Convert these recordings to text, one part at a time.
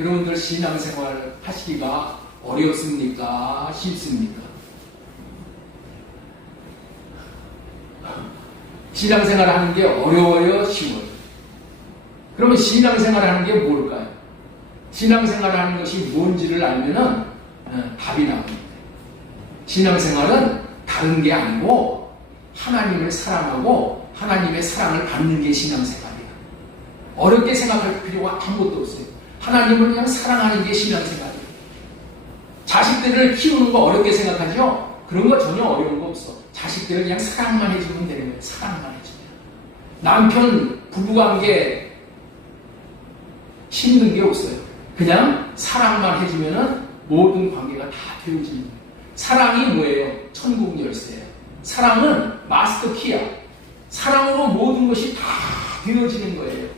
여러분들 신앙생활 하시기가 어렵습니까? 쉽습니까? 신앙생활 하는 게 어려워요? 쉬워요? 그러면 신앙생활 하는 게 뭘까요? 신앙생활 하는 것이 뭔지를 알면은 답이 나옵니다. 신앙생활은 다른 게 아니고 하나님을 사랑하고 하나님의 사랑을 받는 게 신앙생활이에요. 어렵게 생각할 필요가 아무것도 없어요. 하나님을 그냥 사랑하는 게 신앙생활이에요. 자식들을 키우는 거 어렵게 생각하죠? 그런 거 전혀 어려운 거 없어. 자식들을 그냥 사랑만 해주면 되는 거예요. 사랑만 해주면. 남편 부부관계 힘든 게 없어요. 그냥 사랑만 해주면 모든 관계가 다 되어지는 거예요. 사랑이 뭐예요? 천국 열쇠예요. 사랑은 마스터 키야. 사랑으로 모든 것이 다 되어지는 거예요.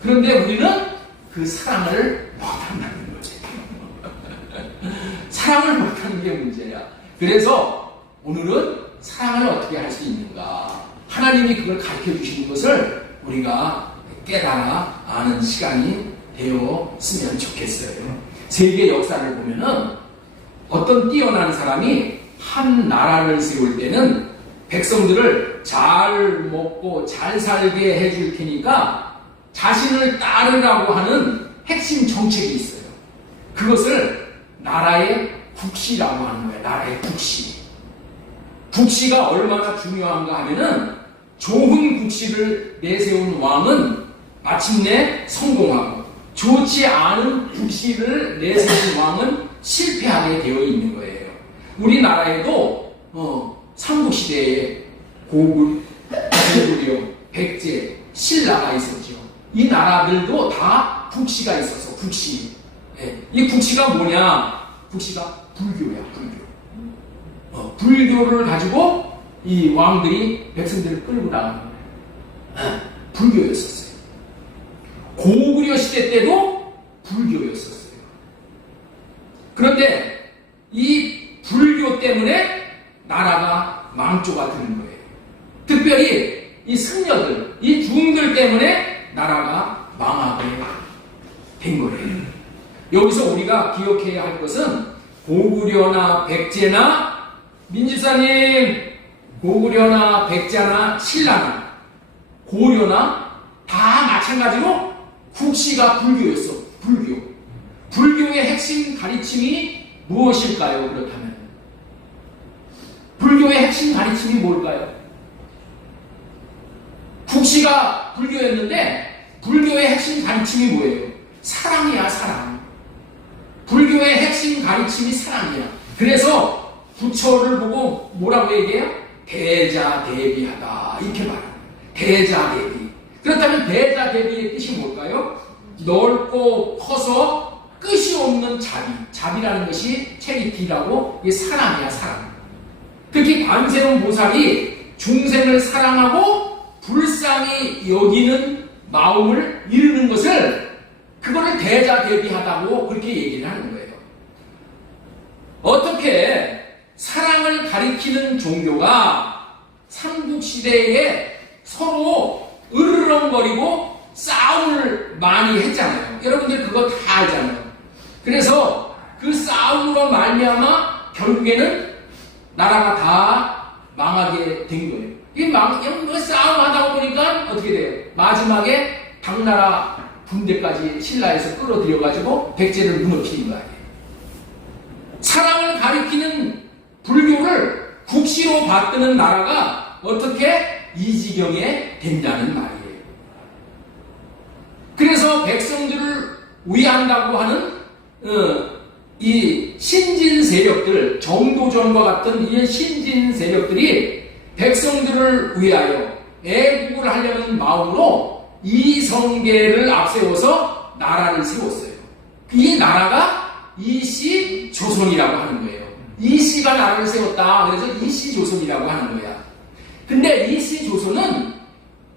그런데 우리는 그 사랑을 못한다는 거죠. 사랑을 못하는 게 문제야. 그래서 오늘은 사랑을 어떻게 할 수 있는가? 하나님이 그걸 가르쳐 주시는 것을 우리가 깨달아 아는 시간이 되었으면 좋겠어요. 세계 역사를 보면은 어떤 뛰어난 사람이 한 나라를 세울 때는 백성들을 잘 먹고 잘 살게 해줄 테니까 자신을 따르라고 하는 핵심 정책이 있어요. 그것을 나라의 국시라고 하는 거예요. 나라의 국시. 국시가 얼마나 중요한가 하면은 좋은 국시를 내세운 왕은 마침내 성공하고 좋지 않은 국시를 내세운 왕은 실패하게 되어 있는 거예요. 우리나라에도 삼국시대에 고구려, 백제, 신라가 있었죠. 이 나라들도 다 국시가 있어서 국시. 이 국시가 뭐냐? 국시가 불교야, 불교. 불교를 가지고 이 왕들이 백성들을 끌고 나가는 거예요. 불교였었어요. 고구려 시대 때도 불교였었어요. 그런데 이 불교 때문에 나라가 망조가 되는 거예요. 특별히 이 승려들, 이 중들 때문에 나라가 망하게 된 거예요. 여기서 우리가 기억해야 할 것은 고구려나 백제나 민주사님, 고구려나 백제나 신라나 고려나 다 마찬가지로 국시가 불교였어. 불교. 불교의 핵심 가르침이 무엇일까요? 그렇다면 불교의 핵심 가르침이 뭘까요? 국시가 불교였는데 불교의 핵심 가르침이 뭐예요? 사랑이야, 사랑. 불교의 핵심 가르침이 사랑이야. 그래서 부처를 보고 뭐라고 얘기해요? 대자대비하다 이렇게 말해요. 대자대비. 그렇다면 대자대비의 뜻이 뭘까요? 넓고 커서 끝이 없는 자비. 자비라는 것이 체리티라고 이게 사랑이야, 사랑. 특히 관세음 보살이 중생을 사랑하고 불쌍히 여기는 마음을 이루는 것을 그거를 대자대비하다고 그렇게 얘기를 하는 거예요. 어떻게 사랑을 가리키는 종교가 삼국시대에 서로 으르렁거리고 싸움을 많이 했잖아요. 여러분들 그거 다 알잖아요. 그래서 그 싸움으로 말미암아 결국에는 나라가 다 망하게 된 거예요. 이 싸움하다 보니까 어떻게 돼요? 마지막에 당나라 군대까지 신라에서 끌어들여가지고 백제를 무너뜨린 거 아니에요. 사랑을 가리키는 불교를 국시로 받드는 나라가 어떻게 이 지경에 된다는 말이에요. 그래서 백성들을 위한다고 하는 이 신진 세력들, 정도전과 같은 이 신진 세력들이 백성들을 위하여 애국을 하려는 마음으로 이성계를 앞세워서 나라를 세웠어요. 이 나라가 이시조선이라고 하는 거예요. 이시가 나라를 세웠다. 그래서 이시조선이라고 하는 거야. 근데 이시조선은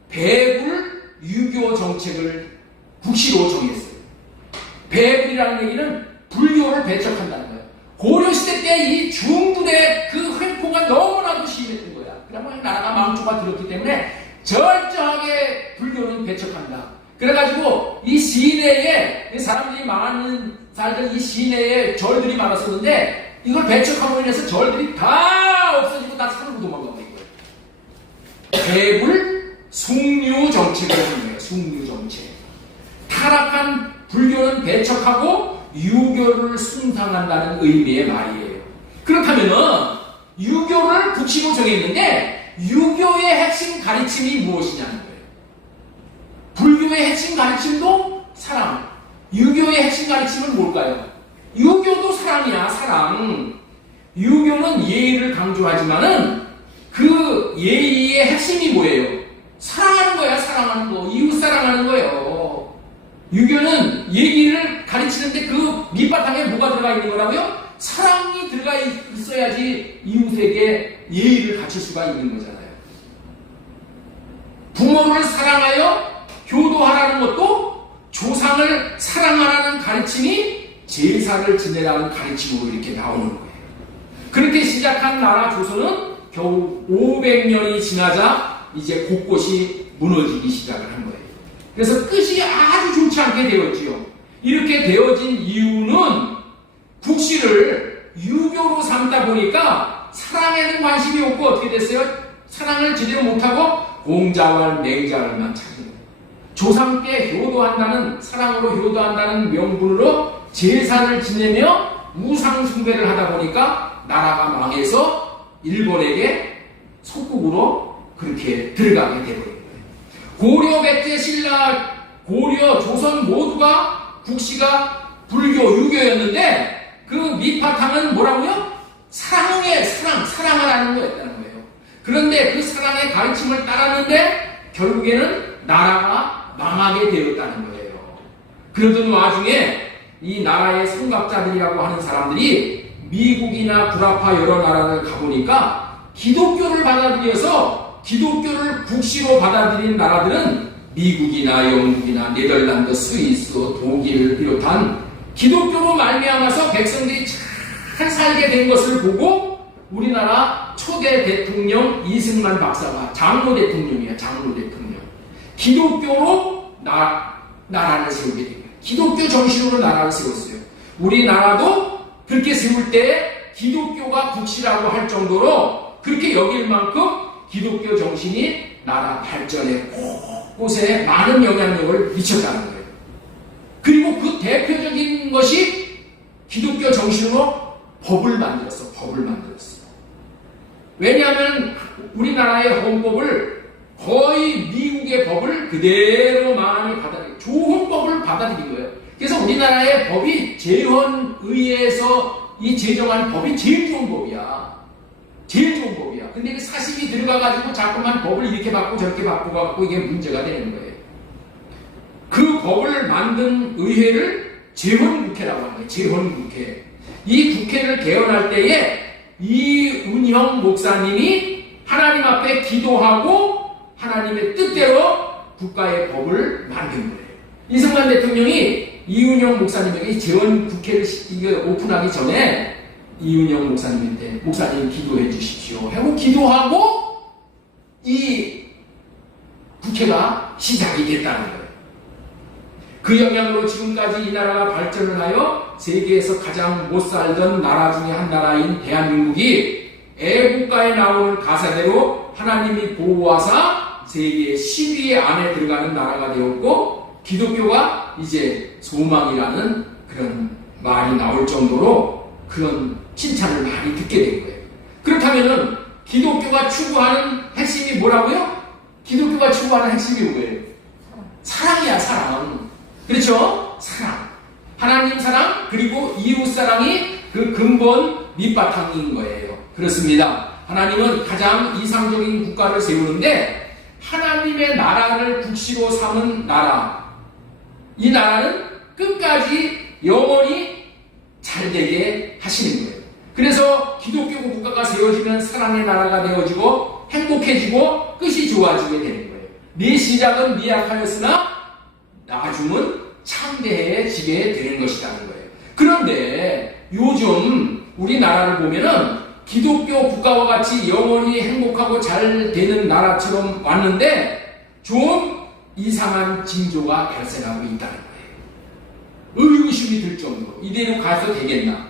배불 유교 정책을 국시로 정했어요. 배불이라는 얘기는 불교를 배척한다는 거예요. 고려시대 때 이 중들의 그 횡포가 너무나도 심했던 거야. 그러면 나라가 망조가 들었기 때문에 절저하게 불교는 배척한다. 그래가지고 이 시내에 사람들이 많은 살던 이 시내에 절들이 많았었는데 이걸 배척함으로 인해서 절들이 다 없어지고 다 산으로 도망가고 있고요. 대불 숭류 정책을 하는 거예요. 숭류 정책. 타락한 불교는 배척하고 유교를 숭상한다는 의미의 말이에요. 그렇다면은 유교를 구치로 정했는데 유교의 핵심 가르침이 무엇이냐는 거예요. 불교의 핵심 가르침도 사랑. 유교의 핵심 가르침은 뭘까요? 유교도 사랑이야, 사랑. 유교는 예의를 강조하지만은 그 예의의 핵심이 뭐예요? 사랑하는 거야, 사랑하는 거. 이웃 사랑하는 거예요. 유교는 얘기를 가르치는데 그 밑바탕에 뭐가 들어가 있는 거라고요? 사랑이 들어가 있어야지 이웃에게 예의를 갖출 수가 있는 거잖아요. 부모를 사랑하여 효도하라는 것도 조상을 사랑하라는 가르침이 제사를 지내라는 가르침으로 이렇게 나오는 거예요. 그렇게 시작한 나라 조선은 겨우 500년이 지나자 이제 곳곳이 무너지기 시작을 한 거예요. 그래서 끝이 아주 좋지 않게 되었지요. 이렇게 되어진 이유는 국시를 유교로 삼다 보니까 사랑에는 관심이 없고 어떻게 됐어요? 사랑을 제대로 못하고 공자왈 맹자왈만 찾는 거예요. 조상께 효도한다는, 사랑으로 효도한다는 명분으로 제사를 지내며 우상 숭배를 하다 보니까 나라가 망해서 일본에게 속국으로 그렇게 들어가게 되버린 거예요. 고려, 백제, 신라, 고려, 조선 모두가 국시가 불교, 유교였는데 그 밑바탕은 뭐라고요? 사랑의 사랑하라는 거였다는 거예요. 그런데 그 사랑의 가르침을 따랐는데 결국에는 나라가 망하게 되었다는 거예요. 그러던 와중에 이 나라의 선각자들이라고 하는 사람들이 미국이나 구라파 여러 나라를 가보니까 기독교를 받아들여서 기독교를 국시로 받아들인 나라들은 미국이나 영국이나 네덜란드, 스위스, 독일을 비롯한 기독교로 말미암아서 백성들이 잘 살게 된 것을 보고 우리나라 초대 대통령 이승만 박사가 장로 대통령이야. 장로 대통령. 기독교로 나라를 세우게 된 거예요. 기독교 정신으로 나라를 세웠어요. 우리나라도 그렇게 세울 때 기독교가 국시라고 할 정도로 그렇게 여길 만큼 기독교 정신이 나라 발전에 곳곳에 많은 영향력을 미쳤다는 거예요. 그리고 그 대표적인 것이 기독교 정신으로 법을 만들었어. 법을 만들었어. 왜냐하면 우리나라의 헌법을 거의 미국의 법을 그대로 많이 받아들이고 좋은 법을 받아들인 거예요. 그래서 우리나라의 법이 재헌의회에서 이 제정한 법이 제일 좋은 법이야. 제일 좋은 법이야. 근데 그 사심이 들어가가지고 자꾸만 법을 이렇게 바꾸고 저렇게 바꾸고 이게 문제가 되는 거예요. 그 법을 만든 의회를 재헌국회라고 하는 거예요. 재헌국회. 이 국회를 개헌할 때에 이운형 목사님이 하나님 앞에 기도하고 하나님의 뜻대로 국가의 법을 만든 거예요. 이승만 대통령이 이운영 목사님에게 재헌국회를 오픈하기 전에 이운영 목사님한테 목사님 기도해 주십시오 하고 기도하고 이 국회가 시작이 됐다는 거예요. 그 영향으로 지금까지 이 나라가 발전을 하여 세계에서 가장 못 살던 나라 중에 한 나라인 대한민국이 애국가에 나오는 가사대로 하나님이 보호하사 세계 10위 안에 들어가는 나라가 되었고 기독교가 이제 소망이라는 그런 말이 나올 정도로 그런 칭찬을 많이 듣게 된 거예요. 그렇다면은 기독교가 추구하는 핵심이 뭐라고요? 기독교가 추구하는 핵심이 뭐예요? 사랑이야, 사랑. 그렇죠? 사랑. 하나님 사랑 그리고 이웃 사랑이 그 근본 밑바탕인 거예요. 그렇습니다. 하나님은 가장 이상적인 국가를 세우는데 하나님의 나라를 국시로 삼은 나라, 이 나라는 끝까지 영원히 잘 되게 하시는 거예요. 그래서 기독교 국가가 세워지면 사랑의 나라가 되어지고 행복해지고 끝이 좋아지게 되는 거예요. 네 시작은 미약하였으나 나중은 창대해지게 되는 것이라는 거예요. 그런데 요즘 우리나라를 보면은 기독교 국가와 같이 영원히 행복하고 잘 되는 나라처럼 왔는데 좀 이상한 징조가 발생하고 있다는 거예요. 의구심이 들 정도로 이대로 가서 되겠나?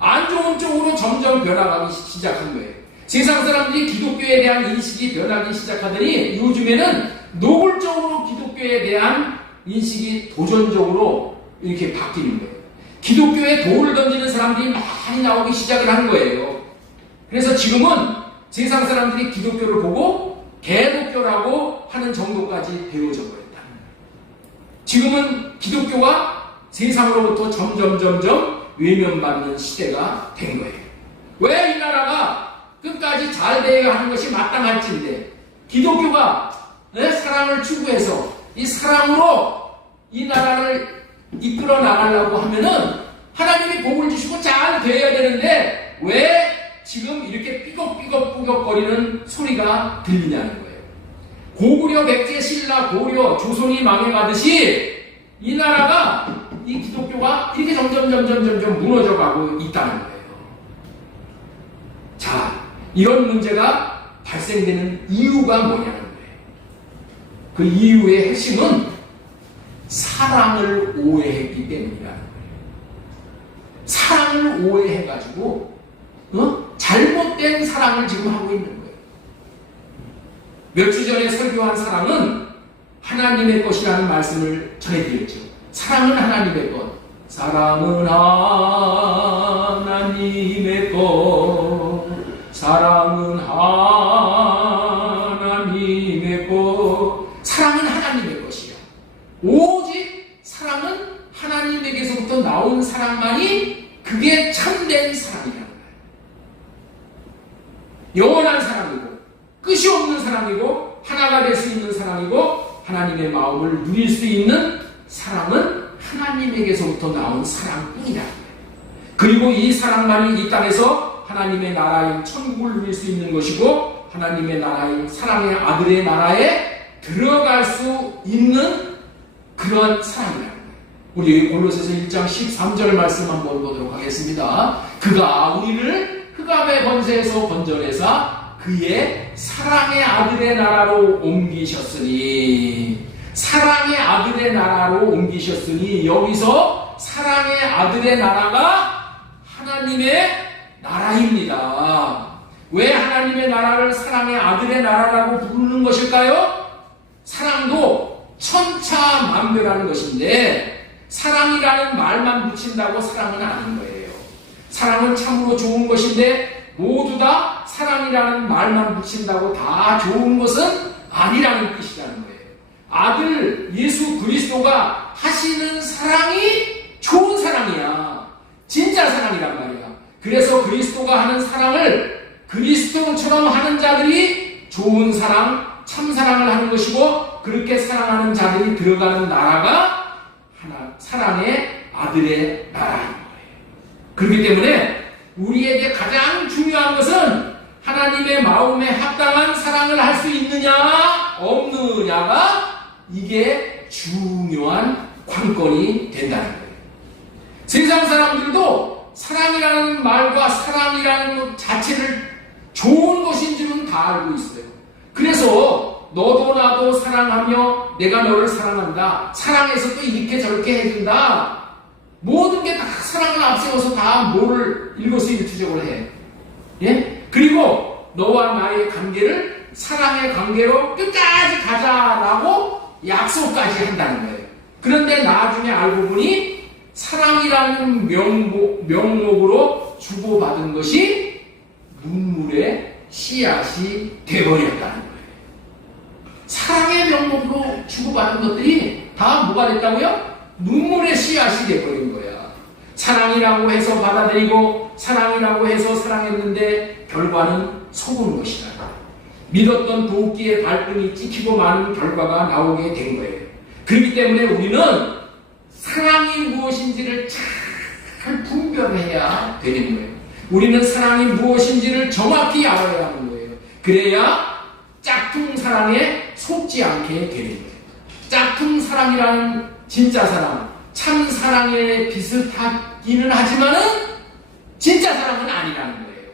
안 좋은 쪽으로 점점 변화가기 시작한 거예요. 세상 사람들이 기독교에 대한 인식이 변하기 시작하더니 요즘에는 노골적으로 기독교에 대한 인식이 도전적으로 이렇게 바뀌는 거예요. 기독교에 돌을 던지는 사람들이 많이 나오기 시작을 한 거예요. 그래서 지금은 세상 사람들이 기독교를 보고 개독교라고 하는 정도까지 되어져 버렸다. 지금은 기독교가 세상으로부터 점점 외면받는 시대가 된 거예요. 왜 이 나라가 끝까지 잘 되어야 하는 것이 마땅할지인데 기독교가 사랑을 추구해서 이 사랑으로 이 나라를 이끌어 나가려고 하면은 하나님이 복을 주시고 잘 되어야 되는데 왜 지금 이렇게 삐걱삐걱거리는 소리가 들리냐는 거예요. 고구려, 백제, 신라, 고려, 조선이 망해가듯이 이 나라가 이 기독교가 이렇게 점점 무너져가고 있다는 거예요. 자, 이런 문제가 발생되는 이유가 뭐냐는 거예요. 그 이유의 핵심은 사랑을 오해했기 때문이라는 거예요. 사랑을 오해해가지고 잘못된 사랑을 지금 하고 있는 거예요. 몇 주 전에 설교한 사랑은 하나님의 것이라는 말씀을 전해드렸죠. 사랑은 하나님의 것. 사랑은 하나님의 것. 사랑은 하나님의 것. 사랑은 하나님의 것이야. 오직 사랑은 하나님에게서부터 나온 사랑만이 그게 참된 사랑이라는 거예요. 영원한 사랑이고 끝이 없는 사랑이고 하나가 될 수 있는 사랑이고 하나님의 마음을 누릴 수 있는 사랑은 하나님에게서부터 나온 사랑뿐이라는 거예요. 그리고 이 사랑만이 이 땅에서 하나님의 나라인 천국을 누릴 수 있는 것이고 하나님의 나라인 사랑의 아들의 나라에 들어갈 수 있는 그런 사랑이라는 거예요. 우리 골로새서 1장 13절 말씀 한번 보도록 하겠습니다. 그가 우리를 흑암의 권세에서 건져내사 그의 사랑의 아들의 나라로 옮기셨으니 사랑의 아들의 나라로 옮기셨으니 여기서 사랑의 아들의 나라가 하나님의 나라입니다. 왜 하나님의 나라를 사랑의 아들의 나라라고 부르는 것일까요? 사랑도 천차만별하는 것인데 사랑이라는 말만 붙인다고 사랑은 아닌 거예요. 사랑은 참으로 좋은 것인데 모두 다 사랑이라는 말만 붙인다고 다 좋은 것은 아니라는 뜻이라는 거예요. 아들 예수 그리스도가 하시는 사랑이 좋은 사랑이야. 진짜 사랑이란 말이야. 그래서 그리스도가 하는 사랑을 그리스도처럼 하는 자들이 좋은 사랑, 참사랑을 하는 것이고 그렇게 사랑하는 자들이 들어가는 나라가 사랑의 아들의 나라인 거예요. 그렇기 때문에 우리에게 가장 중요한 것은 하나님의 마음에 합당한 사랑을 할 수 있느냐 없느냐가 이게 중요한 관건이 된다는 거예요. 세상 사람들도 사랑이라는 말과 사랑이라는 것 자체를 좋은 것인 줄은 다 알고 있어요. 그래서 너도 나도 사랑하며 내가 너를 사랑한다. 사랑해서 또 이렇게 저렇게 해준다. 모든 게 다 사랑을 앞세워서 다 뭐를 일거수일투족을 해. 예? 그리고 너와 나의 관계를 사랑의 관계로 끝까지 가자라고 약속까지 한다는 거예요. 그런데 나중에 알고 보니 사랑이라는 명목으로 주고받은 것이 눈물의 씨앗이 되어버렸다는 거예요. 사랑의 명목으로 주고받은 것들이 다 뭐가 됐다고요? 눈물의 씨앗이 되어버린 거야. 사랑이라고 해서 받아들이고 사랑이라고 해서 사랑했는데 결과는 속은 것이다. 믿었던 도끼의 발등이 찍히고 마는 결과가 나오게 된 거예요. 그렇기 때문에 우리는 사랑이 무엇인지를 잘 분별해야 되는 거예요. 우리는 사랑이 무엇인지를 정확히 알아야 하는 거예요. 그래야 짝퉁 사랑에 속지 않게 되는 거예요. 짝퉁 사랑이라는 진짜 사랑, 참 사랑에 비슷하기는 하지만은 진짜 사랑은 아니라는 거예요.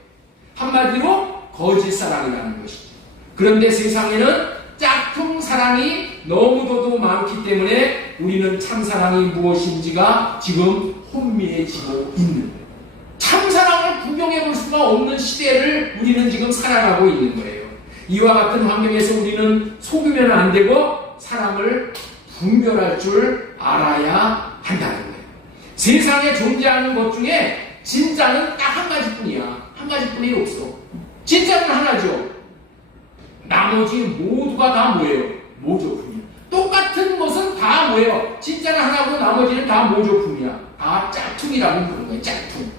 한마디로 거짓 사랑이라는 것이죠. 그런데 세상에는 짝퉁 사랑이 너무도 많기 때문에 우리는 참사랑이 무엇인지가 지금 혼미해지고 있는 거예요. 참사랑을 구경해 볼 수가 없는 시대를 우리는 지금 살아가고 있는 거예요. 이와 같은 환경에서 우리는 속으면 안 되고 사랑을 분별할 줄 알아야 한다는 거예요. 세상에 존재하는 것 중에 진짜는 딱 한 가지뿐이야. 한 가지뿐이 없어. 진짜는 하나죠. 나머지 모두가 다 뭐예요? 모조품이야. 똑같은 것은 다 뭐예요? 진짜는 하나고 나머지는 다 모조품이야. 다 짝퉁이라고 부르는 거예요. 짝퉁.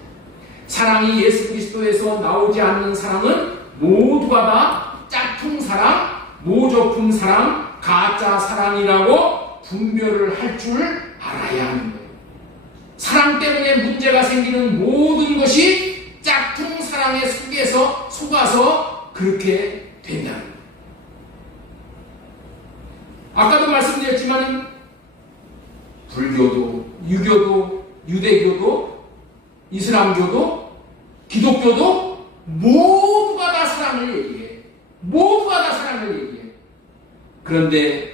사랑이 예수 그리스도에서 나오지 않는 사랑은 모두가 다 짝퉁 사랑, 모조품 사랑, 가짜 사랑이라고 분별을 할 줄 알아야 하는 거예요. 사랑 때문에 문제가 생기는 모든 것이 짝퉁 사랑에 속아서 그렇게 된다는 거예요. 아까도 말씀드렸지만 불교도, 유교도, 유대교도, 이슬람교도, 기독교도 모두가 다 사랑을 얘기해. 모두가 다 사랑을 얘기해. 그런데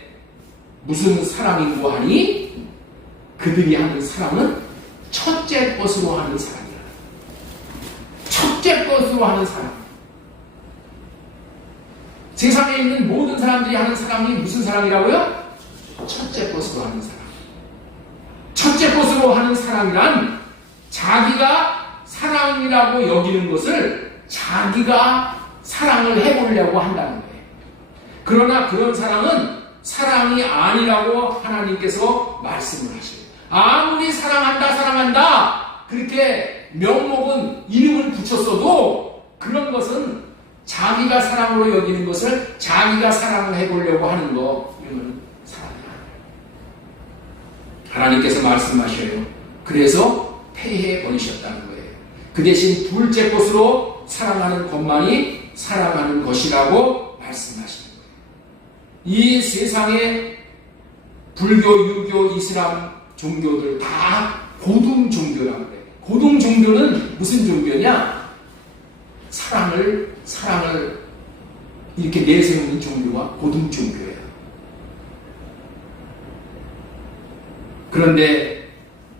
무슨 사랑인고 하니 그들이 하는 사랑은 첫째 것으로 하는 사랑이야. 첫째 것으로 하는 사랑. 세상에 있는 모든 사람들이 하는 사랑이 무슨 사랑이라고요? 첫째 것으로 하는 사랑. 첫째 것으로 하는 사랑이란 자기가 사랑이라고 여기는 것을 자기가 사랑을 해보려고 한다는 거예요. 그러나 그런 사랑은 사랑이 아니라고 하나님께서 말씀을 하시고, 아무리 사랑한다 그렇게 명목은 이름을 붙였어도 그런 것은 자기가 사랑으로 여기는 것을 자기가 사랑을 해보려고 하는 거, 이건 사랑이 아니에요. 하나님께서 말씀하셔요. 그래서 폐해버리셨다는 거예요. 그 대신 둘째 것으로 사랑하는 것만이 사랑하는 것이라고 말씀하시는 거예요. 이 세상에 불교, 유교, 이슬람 종교들 다 고등 종교라고 그래요. 고등 종교는 무슨 종교냐? 사랑을 이렇게 내세우는 종교가 고등 종교예요. 그런데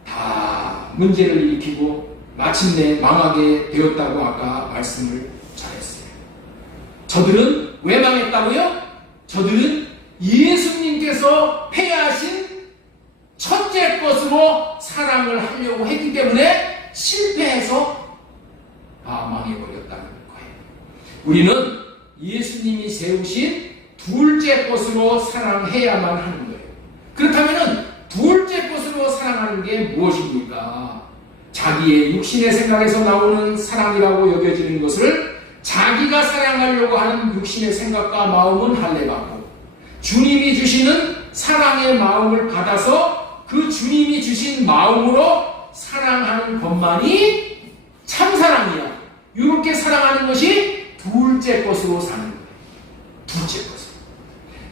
다 문제를 일으키고 마침내 망하게 되었다고 아까 말씀을 잘했어요. 저들은 왜 망했다고요? 저들은 예수님께서 폐하신 첫째 것으로 사랑을 하려고 했기 때문에 실패해서 망해버렸다는 거예요. 우리는 예수님이 세우신 둘째 것으로 사랑해야만 하는 거예요. 그렇다면 둘째 것으로 사랑하는 게 무엇입니까? 자기의 육신의 생각에서 나오는 사랑이라고 여겨지는 것을 자기가 사랑하려고 하는 육신의 생각과 마음은 할례받고, 주님이 주시는 사랑의 마음을 받아서 그 주님이 주신 마음으로 사랑하는 것만이 참사랑이야. 이렇게 사랑하는 것이 둘째 것으로 사는 거예요. 둘째 것으로.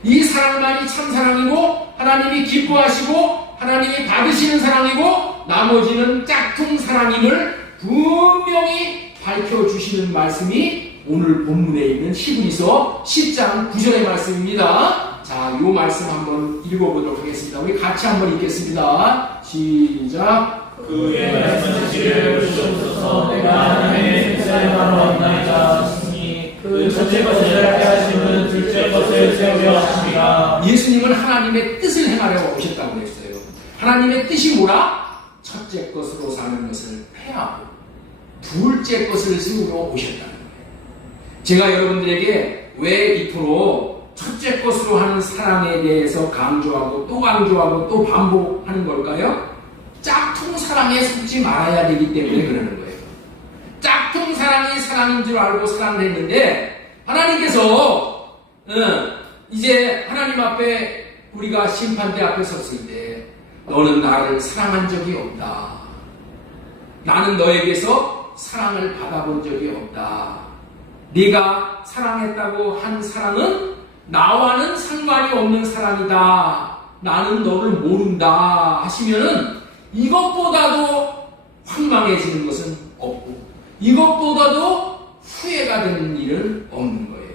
이 사랑만이 참사랑이고 하나님이 기뻐하시고 하나님이 받으시는 사랑이고 나머지는 짝퉁 사랑임을 분명히 밝혀주시는 말씀이 오늘 본문에 있는 히브리서 10장 9절의 말씀입니다. 자, 이 말씀 한번 읽어보도록 하겠습니다. 우리 같이 한번 읽겠습니다. 시작. 그의 말씀을 주시옵소서. 내가 하나님의 뜻을 바로 왔나이다 하시니 그 첫째 것을 하시는 둘째 것을 세우려 하십니다. 예수님은 하나님의 뜻을 행하려고 오셨다고 했어요. 하나님의 뜻이 뭐라? 첫째 것으로 사는 것을 폐하고 둘째 것을 세우려 오셨다는 거예요. 제가 여러분들에게 왜 이토록 첫째 것으로 하는 사랑에 대해서 강조하고 또 반복하는 걸까요? 짝퉁 사랑에 속지 말아야 되기 때문에 그러는 거예요. 짝퉁 사랑이 사랑인 줄 알고 사랑을 했는데 하나님께서 이제 하나님 앞에 우리가 심판대 앞에 섰을 때 너는 나를 사랑한 적이 없다. 나는 너에게서 사랑을 받아본 적이 없다. 네가 사랑했다고 한 사랑은 나와는 상관이 없는 사랑이다. 나는 너를 모른다 하시면은 이것보다도 황망해지는 것은 없고 이것보다도 후회가 되는 일은 없는 거예요.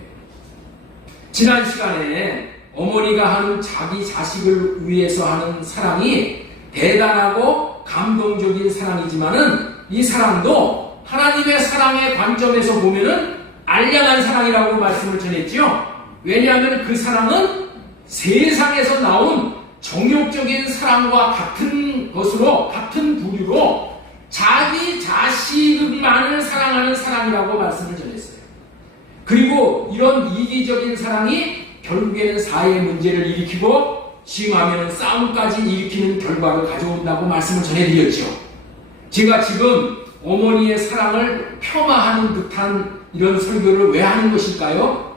지난 시간에 어머니가 하는 자기 자식을 위해서 하는 사랑이 대단하고 감동적인 사랑이지만은 이 사랑도 하나님의 사랑의 관점에서 보면은 알량한 사랑이라고 말씀을 전했지요. 왜냐하면 그 사랑은 세상에서 나온 정욕적인 사랑과 같은 것으로, 같은 부류로 자기 자식만을 사랑하는 사랑이라고 말씀을 전했어요. 그리고 이런 이기적인 사랑이 결국에는 사회의 문제를 일으키고 심하면 싸움까지 일으키는 결과를 가져온다고 말씀을 전해드렸죠. 제가 지금 어머니의 사랑을 폄하하는 듯한 이런 설교를 왜 하는 것일까요?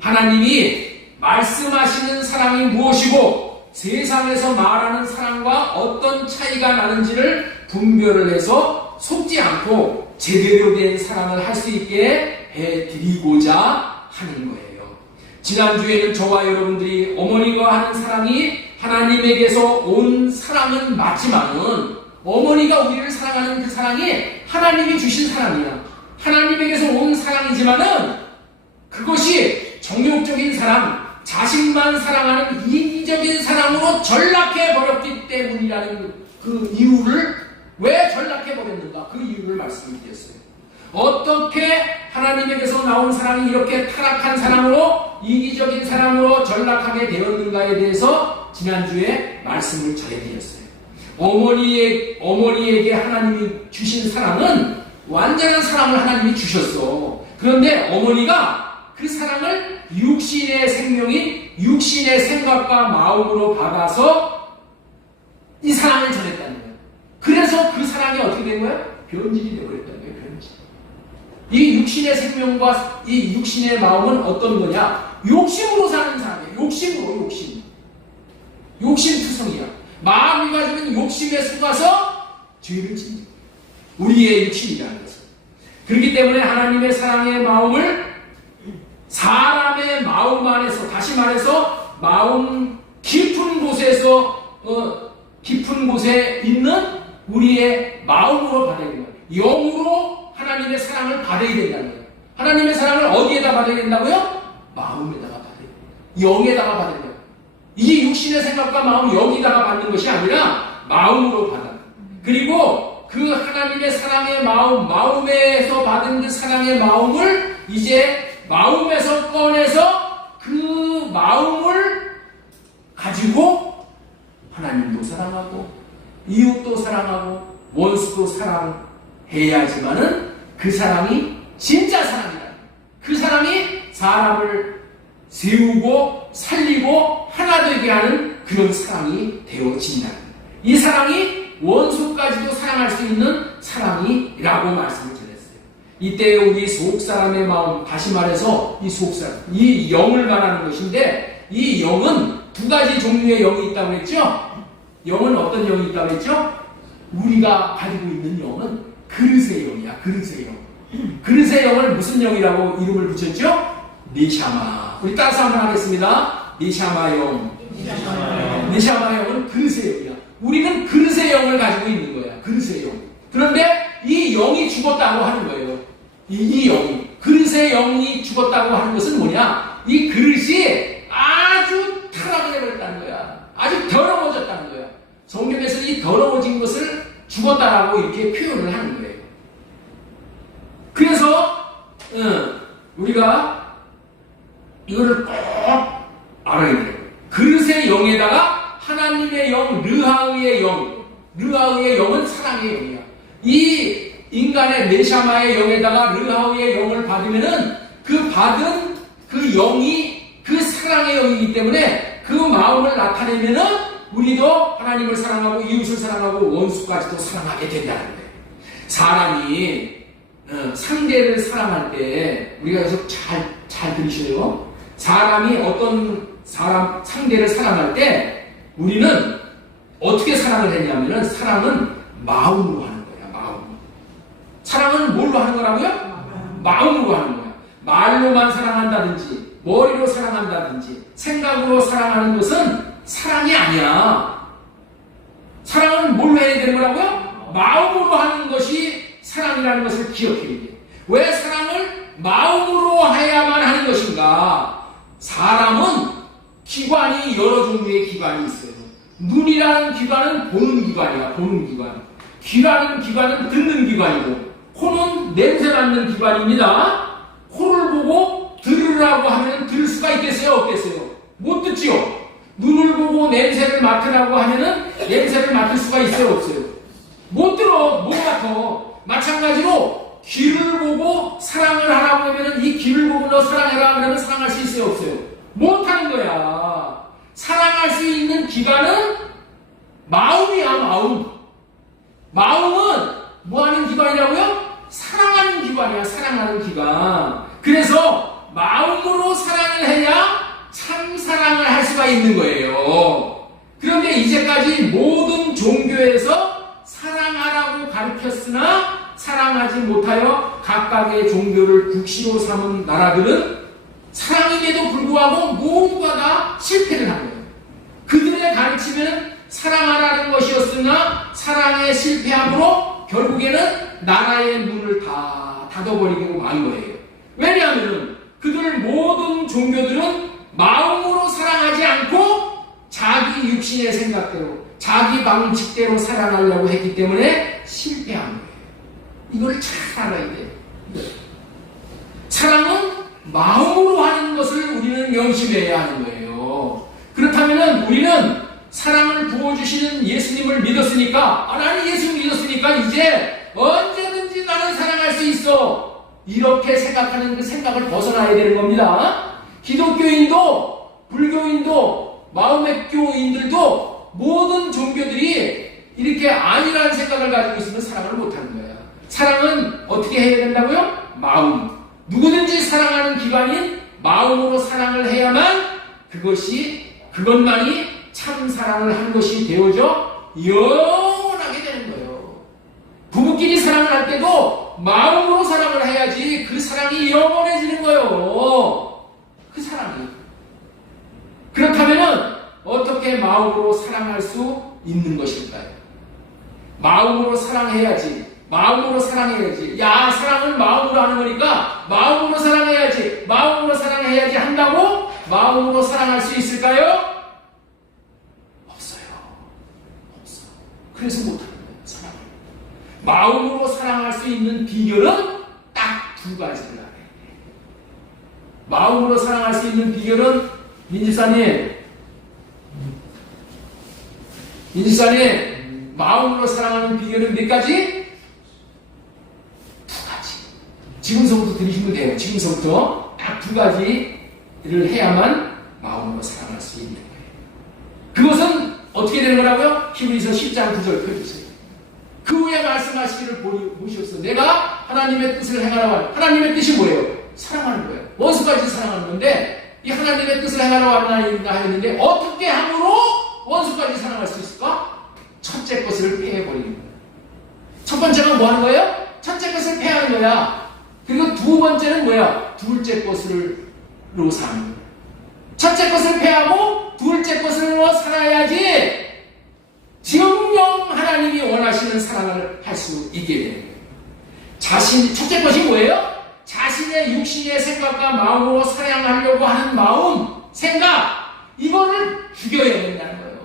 하나님이 말씀하시는 사랑이 무엇이고 세상에서 말하는 사랑과 어떤 차이가 나는지를 분별을 해서 속지 않고 제대로 된 사랑을 할 수 있게 해드리고자 하는 거예요. 지난주에는 저와 여러분들이 어머니가 하는 사랑이 하나님에게서 온 사랑은 맞지만은 어머니가 우리를 사랑하는 그 사랑이 하나님이 주신 사랑이야. 하나님에게서 온 사랑이지만은 그것이 정욕적인 사랑, 자식만 사랑하는 이기적인 사랑으로 전락해버렸기 때문이라는 그 이유를, 왜 전락해버렸는가, 그 이유를 말씀드렸어요. 어떻게 하나님에게서 나온 사랑이 이렇게 타락한 사랑으로, 이기적인 사랑으로 전락하게 되었는가에 대해서 지난주에 말씀을 전해드렸어요. 어머니에게 하나님이 주신 사랑은 완전한 사랑을 하나님이 주셨어. 그런데 어머니가 그 사랑을 육신의 생명인 육신의 생각과 마음으로 받아서 이 사랑을 전했다는 거예요. 그래서 그 사랑이 어떻게 된 거예요? 변질이 되어버렸다는 거예요. 변질. 이 육신의 생명과 이 육신의 마음은 어떤 거냐? 욕심으로 사는 사람이에요. 욕심으로, 욕심투성이야. 마음이 가지면 욕심에 속아서 죄를 짓는 거예요. 우리의 육신이라는 것은. 그렇기 때문에 하나님의 사랑의 마음을 사람의 마음 안에서, 다시 말해서 마음 깊은 곳에서, 깊은 곳에 있는 우리의 마음으로 받아야 돼요. 영으로 하나님의 사랑을 받아야 된다는 거예요. 하나님의 사랑을 어디에다 받아야 된다고요? 마음에다가 받아야 돼요. 영에다가 받아야 돼요. 이 육신의 생각과 마음 여기다가 받는 것이 아니라 마음으로 받아. 그리고 그 하나님의 사랑의 마음, 마음에서 받은 그 사랑의 마음을 이제 마음에서 꺼내서 그 마음을 가지고 하나님도 사랑하고 이웃도 사랑하고 원수도 사랑해야지만은 그 사랑이 진짜 사랑이다. 그 사랑이 사람을 세우고 살리고 하나 되게 하는 그런 사랑이 되어진다. 이 사랑이 원수까지도 사랑할 수 있는 사랑이라고 말씀을 드렸어요. 이때 우리 속사람의 마음, 다시 말해서 이 속사람, 이 영을 말하는 것인데 이 영은 두 가지 종류의 영이 있다고 했죠? 영은 어떤 영이 있다고 했죠? 우리가 가지고 있는 영은 그릇의 영이야. 그릇의 영. 그릇의 영을 무슨 영이라고 이름을 붙였죠? 네샤마. 우리 따라서 한번 하겠습니다. 네샤마 영. 네샤마 영은 그릇의 영이야. 우리는 그릇의 영을 가지고 있는 거야. 그릇의 영. 그런데 이 영이 죽었다고 하는 거예요. 이 영이. 그릇의 영이 죽었다고 하는 것은 뭐냐? 이 그릇이 아주 타락해버렸다는 거야. 아주 더러워졌다는 거야. 성경에서 이 더러워진 것을 죽었다라고 이렇게 표현을 하는 거예요. 그래서 우리가 이거를 꼭 알아야 돼요. 그릇의 영에다가 하나님의 영, 르하의의 영, 르하의의 영은 사랑의 영이야. 이 인간의 네샤마의 영에다가 르하의의 영을 받으면은 그 받은 그 영이 그 사랑의 영이기 때문에 그 마음을 나타내면은 우리도 하나님을 사랑하고 이웃을 사랑하고 원수까지도 사랑하게 된다는 거예요. 사람이 상대를 사랑할 때 우리가 여기서 잘 들으셔요. 사람이 어떤 상대를 사랑할 때 우리는 어떻게 사랑을 했냐면은 사랑은 마음으로 하는 거야. 마음으로. 사랑은 뭘로 하는 거라고요? 마음으로 하는 거야. 말로만 사랑한다든지 머리로 사랑한다든지 생각으로 사랑하는 것은 사랑이 아니야. 사랑은 뭘로 해야 되는 거라고요? 마음으로 하는 것이 사랑이라는 것을 기억해야 돼. 왜 사랑을 마음으로 해야만 하는 것인가? 사람은 기관이 여러 종류의 기관이 있어요. 눈이라는 기관은 보는 기관이야, 보는 기관. 귀라는 기관은 듣는 기관이고, 코는 냄새 맡는 기관입니다. 코를 보고 들으라고 하면 들을 수가 있겠어요, 없겠어요? 못 듣지요? 눈을 보고 냄새를 맡으라고 하면은 냄새를 맡을 수가 있어요, 없어요? 못 들어, 못 맡아. 마찬가지로 귀를 보고 사랑을 하라고 하면은 이 귀를 보고 너 사랑해라 그러면 사랑할 수 있어요, 없어요? 못 하는 거야. 사랑할 수 있는 기관은 마음이야, 마음. 마음은 뭐 하는 기관이라고요? 사랑하는 기관이야, 사랑하는 기관. 그래서 마음으로 사랑을 해야 참 사랑을 할 수가 있는 거예요. 그런데 이제까지 모든 종교에서 사랑하라고 가르쳤으나 사랑하지 못하여 각각의 종교를 국시로 삼은 나라들은 사랑임에도 불구하고 모두가 다 실패를 한 거예요. 그들의 가르침은 사랑하라는 것이었으나 사랑에 실패함으로 결국에는 나라의 문을 다 닫아버리고 만 거예요. 왜냐하면 그들 모든 종교들은 마음으로 사랑하지 않고 자기 육신의 생각대로 자기 방식대로 사랑하려고 했기 때문에 실패한 거예요. 이걸 잘 알아야 돼요. 사랑은 마음으로 하는 것을 우리는 명심해야 하는 거예요. 그렇다면 우리는 사랑을 부어주시는 예수님을 믿었으니까, 나는 예수님을 믿었으니까 이제 언제든지 나는 사랑할 수 있어, 이렇게 생각하는 그 생각을 벗어나야 되는 겁니다. 기독교인도 불교인도 마음의교인들도 모든 종교들이 이렇게 아니라는 생각을 가지고 있으면 사랑을 못하는 거예요. 사랑은 어떻게 해야 된다고요? 마음. 누구든지 사랑하는 기관인 마음으로 사랑을 해야만 그것만이 참 사랑을 한 것이 되어져 영원하게 되는 거예요. 부부끼리 사랑을 할 때도 마음으로 사랑을 해야지 그 사랑이 영원해지는 거예요. 그 사랑이. 그렇다면 어떻게 마음으로 사랑할 수 있는 것일까요? 마음으로 사랑해야지. 마음으로 사랑해야지. 야, 사랑은 마음으로 하는 거니까 마음으로 사랑해야지. 마음으로 사랑해야지 한다고 마음으로 사랑할 수 있을까요? 없어요. 그래서 못하는 거예요, 사랑을. 마음으로 사랑할 수 있는 비결은 딱 두 가지를 알아야 돼요. 마음으로 사랑할 수 있는 비결은 민지사님, 마음으로 사랑하는 비결은 몇 가지? 두 가지. 지금서부터 들으시면 돼요. 지금서부터 딱 두 가지를 해야만 마음으로 사랑할 수 있는 거예요. 그것은 어떻게 되는 거라고요? 히브리서 10장 9절 펴주세요. 그 후에 말씀하시기를 보시옵소서. 내가 하나님의 뜻을 행하러 왔다. 하나님의 뜻이 뭐예요? 사랑하는 거예요. 원수까지 사랑하는 건데 이 하나님의 뜻을 행하러 왔나이다 했는데 어떻게 함으로 원수까지 사랑할 수 있을까? 첫째 것을 폐해버리는 거예요. 첫 번째는 뭐 하는 거예요? 첫째 것을 폐하는 거야. 그리고 두 번째는 뭐야? 둘째 것으로 사는 거예요. 첫째 것을 폐하고 둘째 것으로 살아야지 정녕 하나님이 원하시는 사랑을 할 수 있게 되는 거예요. 첫째 것이 뭐예요? 자신의 육신의 생각과 마음으로 사랑하려고 하는 마음, 생각, 이거를 죽여야 된다는 거예요.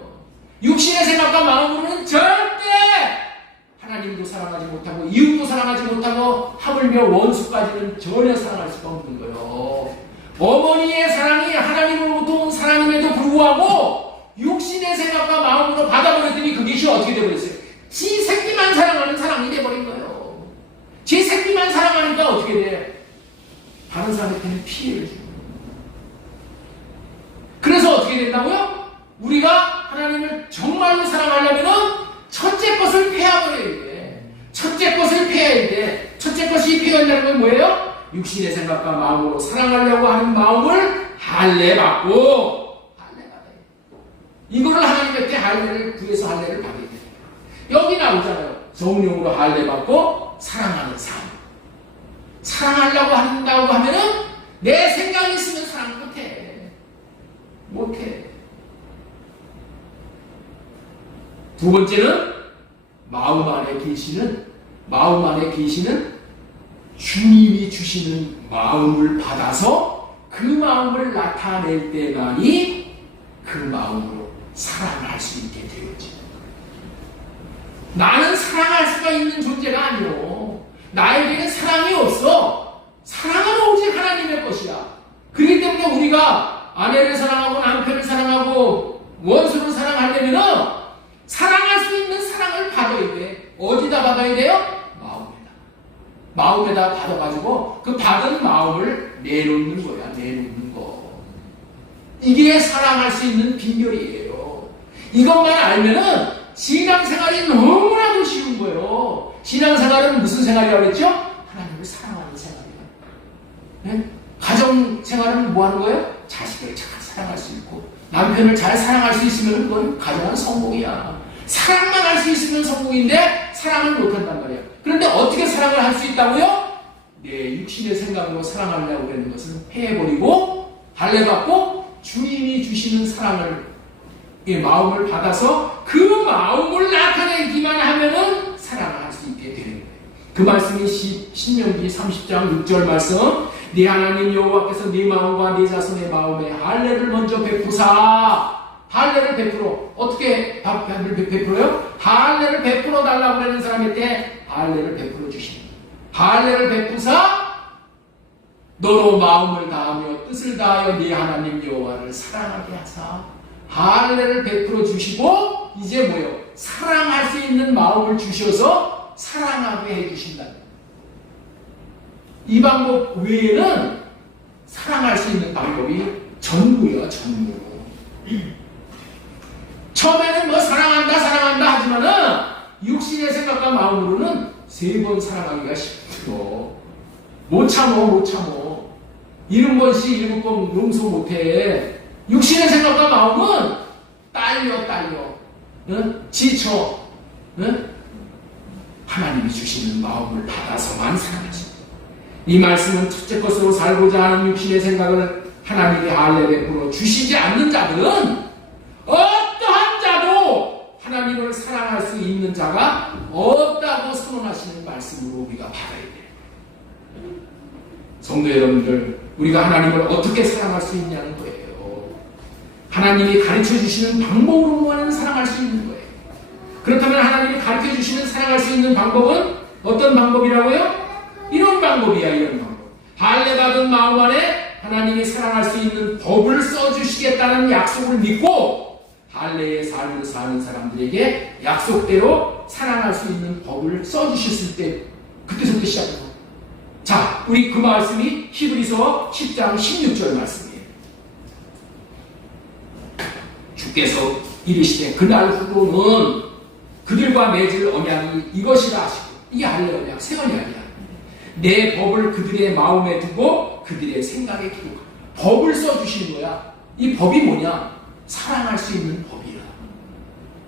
육신의 생각과 마음으로는 절대 하나님도 사랑하지 못하고 이웃도 사랑하지 못하고 하물며 원수까지는 전혀 사랑할 수가 없는 거예요. 어머니의 사랑이 하나님으로부터 온 사랑임에도 불구하고 육신의 생각과 마음으로 받아버렸더니 그것이 어떻게 되어버렸어요? 지 새끼만 사랑하는 사랑이 되어버린 거예요. 지 새끼만 사랑하니까 어떻게 돼? 다른 사람한테는 피해를 줘요. 그래서 어떻게 된다고요? 우리가 하나님을 정말로 사랑하려면 첫째 것을 폐해버려야 돼. 첫째 것을 폐해야 돼. 첫째 것이 폐해한다는 건 뭐예요? 육신의 생각과 마음으로 사랑하려고 하는 마음을 할례받고 이거를 하나님께 할례를 구해서 할례를 받게 돼요. 여기 나오잖아요. 성령으로 할례받고 사랑하는 삶. 사랑하려고 한다고 하면은 내 생각이 있으면 사랑 못해. 두 번째는 마음 안에 계시는 주님이 주시는 마음을 받아서 그 그 마음을 나타낼 때만이 그 마음으로 사랑을 할 수 있게 되어지. 나는 사랑할 수가 있는 존재가 아니오. 나에게는 사랑이 없어. 사랑은 오직 하나님의 것이야. 그렇기 때문에 우리가 아내를 사랑하고 남편을 사랑하고 원수를 사랑하려면 사랑할 수 있는 사랑을 받아야 돼. 어디다 받아야 돼요? 마음에다. 마음에다 받아가지고 그 받은 마음을 내놓는 거야. 내놓는 거. 이게 사랑할 수 있는 비결이에요. 이것만 알면은 신앙생활이 너무나도 쉬운 거예요. 신앙생활은 무슨 생활이라고 했죠? 하나님을 사랑하는 생활이에요. 네? 가정생활은 뭐 하는 거예요? 자식을 잘 사랑할 수 있고 남편을 잘 사랑할 수 있으면 그건 가정은 성공이야. 사랑만 할 수 있으면 성공인데 사랑을 못한단 말이야. 그런데 어떻게 사랑을 할 수 있다고요? 내 육신의 생각으로 사랑하려고 하는 것은 해버리고 할례받고 주님이 주시는 사랑을 마음을 받아서 그 마음을 나타내기만 하면은 사랑을 할 수 있게 되는 거예요. 그 말씀이 신명기 30장 6절 말씀. 네 하나님 여호와께서 네 마음과 네 자손의 마음에 할례를 먼저 베푸사. 할례를 베풀어. 어떻게 베풀어요? 할례를 베풀어 달라고 하는 사람한테 할례를 베풀어 주시는 거예요. 할례를 베푸사 너로 마음을 다하며 뜻을 다하여 네 하나님 여호와를 사랑하게 하사. 할례를 베풀어 주시고 이제 뭐요? 사랑할 수 있는 마음을 주셔서 사랑하게 해주신다. 이 방법 외에는 사랑할 수 있는 방법이 전무예요. 전무. 처음에는 뭐 사랑한다 하지만은 육신의 생각과 마음으로는 3번 사랑하기가 쉽죠. 못 참어. 70번씩 7번 용서 못해. 육신의 생각과 마음은 딸려. 응? 지쳐. 응? 하나님이 주시는 마음을 받아서만 사랑하시. 이 말씀은 첫째 것으로 살고자 하는 육신의 생각을 하나님이 할례 베풀어 주시지 않는 자들은 어떠한 자도 하나님을 사랑할 수 있는 자가 없다고 선언하시는 말씀으로 우리가 받아야 돼요. 성도 여러분들, 우리가 하나님을 어떻게 사랑할 수 있냐는 거예요. 하나님이 가르쳐 주시는 방법으로만 사랑할 수 있는 거예요. 그렇다면 하나님이 가르쳐 주시는 사랑할 수 있는 방법은 어떤 방법이라고요? 이런 방법이야. 이런 방법. 할례 받은 마음 안에 하나님이 사랑할 수 있는 법을 써주시겠다는 약속을 믿고 할례의 삶을 사는 사람들에게 약속대로 사랑할 수 있는 법을 써주셨을 때 그때부터 시작해요. 자, 우리 그 말씀이 히브리서 10장 16절 말씀이에요. 주께서 이르시되 그날 후로는 그들과 맺을 언약이 이것이라 하시고, 이게 할례 언약, 새 언약이야. 내 법을 그들의 마음에 두고 그들의 생각에 기록하라. 법을 써주시는 거야. 이 법이 뭐냐? 사랑할 수 있는 법이야.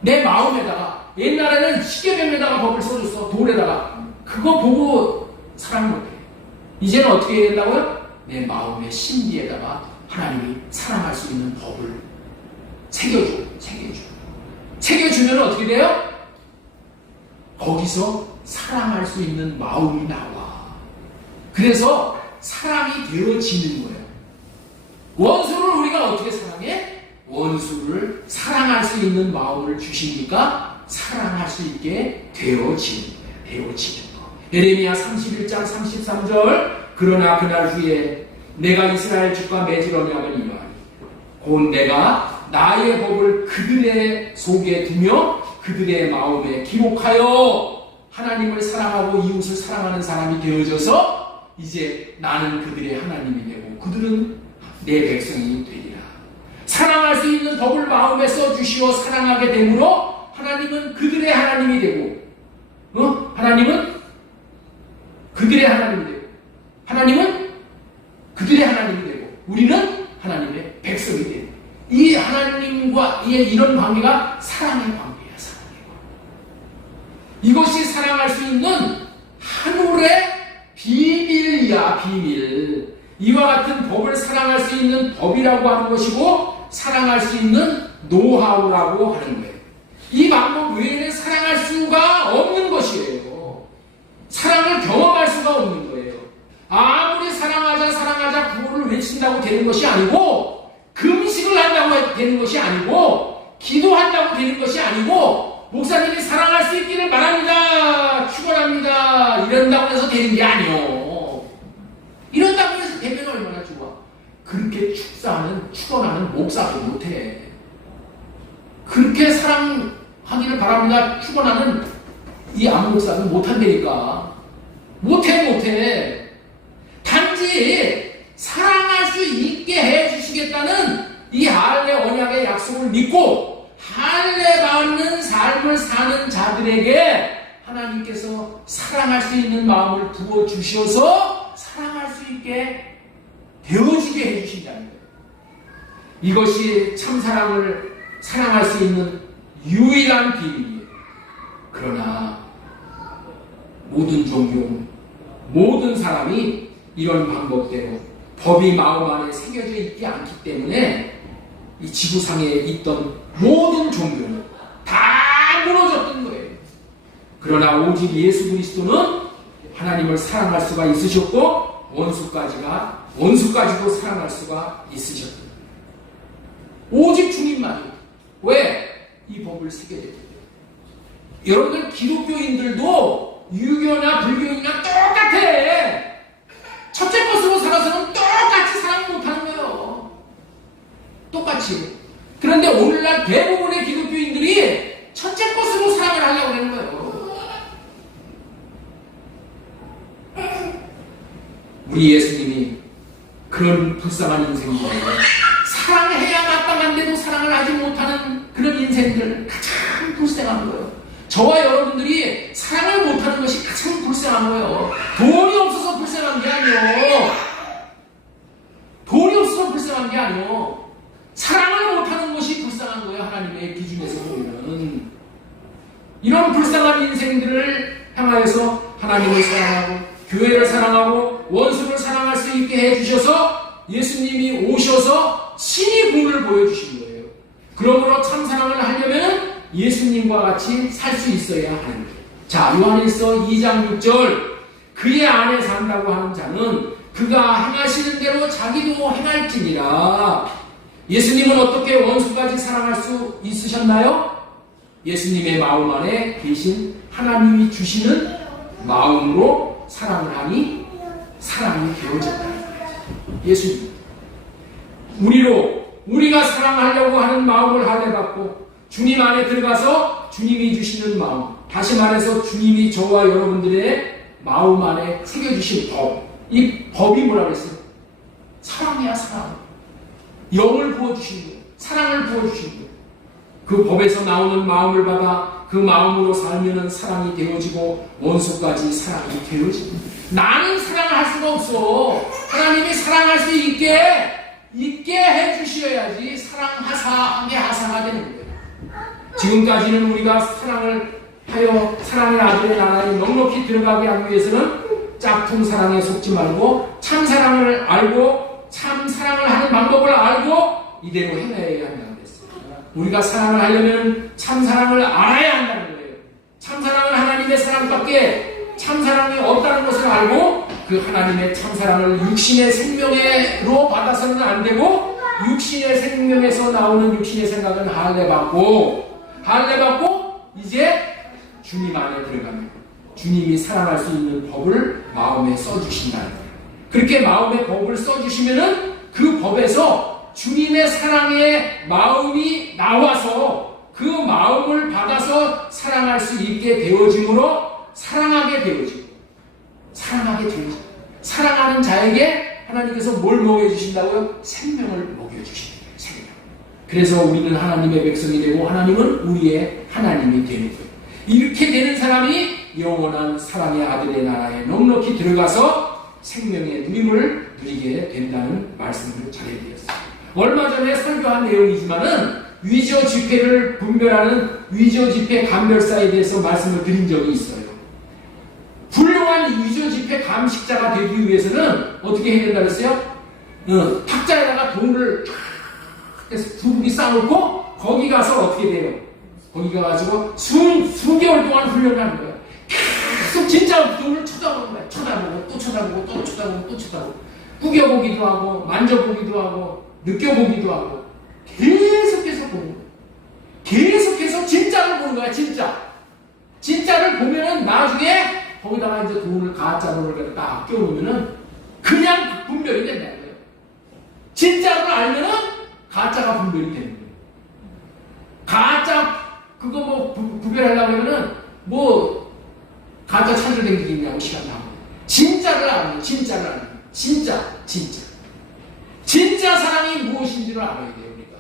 내 마음에다가, 옛날에는 시계병에다가 법을 써줬어. 돌에다가. 그거 보고 사랑 못해. 이제는 어떻게 해야 된다고요? 내 마음의 심리에다가 하나님이 사랑할 수 있는 법을 새겨주면 어떻게 돼요? 거기서 사랑할 수 있는 마음이 나와. 그래서 사랑이 되어지는 거예요. 원수를 우리가 어떻게 사랑해? 원수를 사랑할 수 있는 마음을 주시니까 사랑할 수 있게 되어지는 거예요. 되어지는 거. 예레미야 31장 33절. 그러나 그날 후에 내가 이스라엘 집과 맺을 언약을 이루하니 곧 내가 나의 법을 그들의 속에 두며 그들의 마음에 기록하여 하나님을 사랑하고 이웃을 사랑하는 사람이 되어져서 이제 나는 그들의 하나님이 되고 그들은 내 백성이 되리라. 사랑할 수 있는 법을 마음에 써주시어 사랑하게 되므로 하나님은 그들의 하나님이 되고, 하나님은 그들의 하나님이 되고, 하나님은 그들의 하나님이 되고, 우리는 하나님의 백성이 되고, 이 하나님과의 이런 관계가 사랑의 관계야. 사랑의 관계. 이것이 사랑할 수 있는 하늘의 비밀이야. 비밀. 이와 같은 법을 사랑할 수 있는 법이라고 하는 것이고 사랑할 수 있는 노하우라고 하는 거예요. 이 방법 외에는 사랑할 수가 없는 것이에요. 사랑을 경험할 수가 없는 거예요. 아무리 사랑하자 구호를 외친다 지킨다고 되는 것이 아니고, 금식을 한다고 되는 것이 아니고, 기도한다고 되는 것이 아니고, 목사님이 사랑할 수 있기를 바랍니다, 축원합니다, 이런다고 해서 되는 게 아니요. 이런다고 해서 되면 얼마나 좋아. 그렇게 축원하는 목사도 못해. 그렇게 사랑하기를 바랍니다, 축원하는 이 안목사도 못한다니까. 못해. 단지 사랑할 수 있게 해주시겠다는 이 할례 언약의 약속을 믿고 할례 받는 삶을 사는 자들에게 하나님께서 사랑할 수 있는 마음을 부어주셔서 사랑할 수 있게 되어지게 해주신다는 거예요. 이것이 참 사랑할 수 있는 유일한 비밀이에요. 그러나 모든 종교, 모든 사람이 이런 방법대로 법이 마음 안에 새겨져 있지 않기 때문에 이 지구상에 있던 모든 종교는 다 무너졌던 거예요. 그러나 오직 예수 그리스도는 하나님을 사랑할 수가 있으셨고 원수까지도 사랑할 수가 있으셨던 거예요. 오직 주님만이. 왜? 이 법을 새겨졌기 때문에. 여러분들 기독교인들도 유교나 불교인이나 똑같아. 첫째 것으로 살아서는 똑같이 사랑 못하는 거예요. 똑같이. 그런데 오늘날 대부분의 기독교인들이 첫째 것으로 사랑을 하려고 하는 거예요. 우리 예수님이 그런 불쌍한 인생들에게 사랑해야 마땅한데도 사랑을 하지 못하는 그런 인생들 가장 불쌍한 거예요. 저와 여러분들이 사랑을 못하는 것이 가장 불쌍한 거예요. 돈이 없어서 불쌍한 게 아니에요. 돈이 없어서 불쌍한 게 아니에요. 사랑을 못하는 것이 불쌍한 거예요. 하나님의 기준에서 보면. 이런 불쌍한 인생들을 향하여서 하나님을 사랑하고 교회를 사랑하고 원수를 사랑할 수 있게 해주셔서 예수님이 오셔서 친히 본을 보여주신 거예요. 그러므로 참 사랑을 하려면 예수님과 같이 살 수 있어야 하는 거예요. 자, 요한일서 2장 6절 그의 안에 산다고 하는 자는 그가 행하시는 대로 자기도 행할지니라. 예수님은 어떻게 원수까지 사랑할 수 있으셨나요? 예수님의 마음 안에 계신 하나님이 주시는 마음으로 사랑을 하니 사랑이 되어졌다. 예수님. 우리가 사랑하려고 하는 마음을 하대받고 주님 안에 들어가서 주님이 주시는 마음, 다시 말해서 주님이 저와 여러분들의 마음 안에 새겨주신 법, 이 법이 뭐라고 했어요? 사랑이야, 사랑. 영을 부어주신 거예요. 사랑을 부어주신 거예요. 그 법에서 나오는 마음을 받아 그 마음으로 살면은 사랑이 되어지고 원수까지 사랑이 되어지고. 나는 사랑을 할 수가 없어. 하나님이 사랑할 수 있게 해주셔야지 사랑하게 하사가 되는 거예요. 지금까지는 우리가 사랑을 하여 사랑의 아들의 나라에 넉넉히 들어가게 하기 위해서는 짝퉁 사랑에 속지 말고 참 사랑을 알고 참 사랑을 하는 방법을 알고 이대로 행해야 한다고 했어요. 우리가 사랑을 하려면 참 사랑을 알아야 한다는 거예요. 참 사랑은 하나님의 사랑밖에 참 사랑이 없다는 것을 알고 그 하나님의 참 사랑을 육신의 생명으로 받아서는 안 되고 육신의 생명에서 나오는 육신의 생각은 할례 받고 이제 주님 안에 들어가면 주님이 사랑할 수 있는 법을 마음에 써주신다는 거예요. 그렇게 마음에 법을 써주시면은 그 법에서 주님의 사랑의 마음이 나와서 그 마음을 받아서 사랑할 수 있게 되어짐으로 사랑하게 되어지고 사랑하는 자에게 하나님께서 뭘 먹여주신다고요? 생명을 먹여주신다. 생명. 그래서 우리는 하나님의 백성이 되고 하나님은 우리의 하나님이 되는 거예요. 이렇게 되는 사람이 영원한 사랑의 아들의 나라에 넉넉히 들어가서 생명의 누림을 누리게 된다는 말씀을 전해드렸습니다. 얼마 전에 설교한 내용이지만은 위조 지폐를 분별하는 위조 지폐 감별사에 대해서 말씀을 드린 적이 있어요. 훌륭한 위조 지폐 감식자가 되기 위해서는 어떻게 해야 된다고 했어요? 탁자에다가 돈을 두 쌓아놓고 거기 가서 어떻게 돼요? 거기 가가지고 수개월 동안 훈련을 하는 거예요. 계속 진짜 돈을 쳐다보는 거예요. 쳐다보고 또 쳐다보고 또 쳐다보고 또 쳐다보고 구겨보기도 하고 만져보기도 하고 느껴보기도 하고 계속해서 보는 거예요. 계속해서 진짜를 보는 거야. 진짜를 보면은 나중에 거기다가 이제 돈을 가짜로를 딱 끼워보면은 그냥 분별이 된다는 거예요. 진짜를 알면은 가짜가 분별이 되는 거예요. 가짜 그거 뭐 구별하려고 하면은 뭐 가짜 찾을 댕기기 있냐고 시간 다. 진짜를 알아요. 진짜 사랑이 무엇인지를 알아야 돼요, 우리가.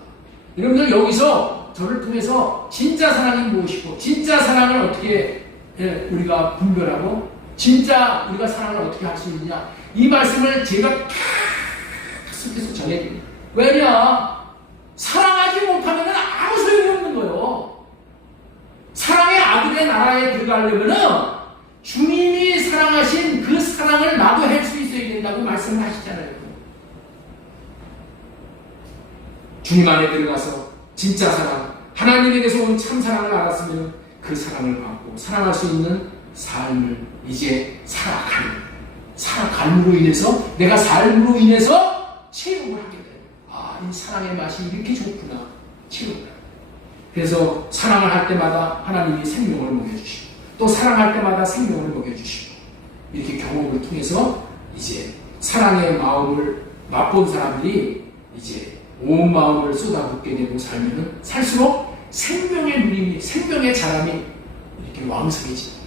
여러분들 여기서 저를 통해서 진짜 사랑이 무엇이고, 진짜 사랑을 어떻게 우리가 분별하고, 진짜 우리가 사랑을 어떻게 할 수 있느냐. 이 말씀을 제가 계속해서 전해드립니다. 왜냐? 사랑하지 못하면 아무 소용이 없는 거예요. 사랑의 아들의 나라에 들어가려면은 주님이 사랑하신 그 사랑을 나도 할 수 있어야 된다고 말씀을 하시잖아요. 주님 안에 들어가서 진짜 사랑, 하나님에게서 온 참 사랑을 알았으면 그 사랑을 받고 사랑할 수 있는 삶을 이제 살아감으로 인해서 내가 삶으로 인해서 체험을 하게 돼요. 아, 이 사랑의 맛이 이렇게 좋구나. 체험을 해요. 그래서 사랑을 할 때마다 하나님이 생명을 먹여주시고 또 사랑할 때마다 생명을 먹여주시고 이렇게 경험을 통해서 이제 사랑의 마음을 맛본 사람들이 이제 온 마음을 쏟아붓게 되고 살면은 살수록 생명의 누림이, 생명의 자람이 이렇게 왕성해집니다.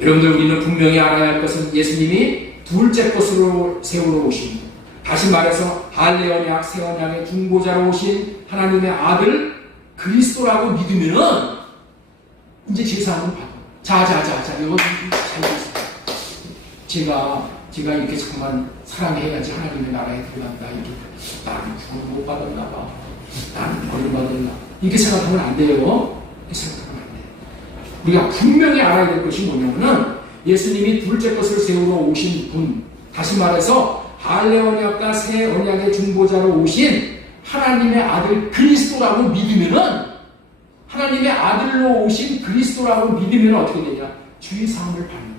여러분들, 우리는 분명히 알아야 할 것은 예수님이 둘째 것으로 세우러 오신, 다시 말해서 할례 언약, 새 언약의 중보자로 오신 하나님의 아들 그리스도라고 믿으면은 이제 제사함을 받아. 자, 이거 잘 보세요. 제가 이렇게 잠깐 사랑해야지 하나님의 나라에 들어간다. 이렇게 나는 구원 못 받았나 봐. 나는 버림받았나. 이렇게 생각하면 안 돼요. 이렇게 생각하면 안 돼요. 우리가 분명히 알아야 될 것이 뭐냐면은 예수님이 둘째 것을 세우러 오신 분, 다시 말해서 할례 언약과 새 언약의 중보자로 오신 하나님의 아들 그리스도라고 믿으면은, 하나님의 아들로 오신 그리스도라고 믿으면 어떻게 되냐? 주의 사함을 받는 거예요.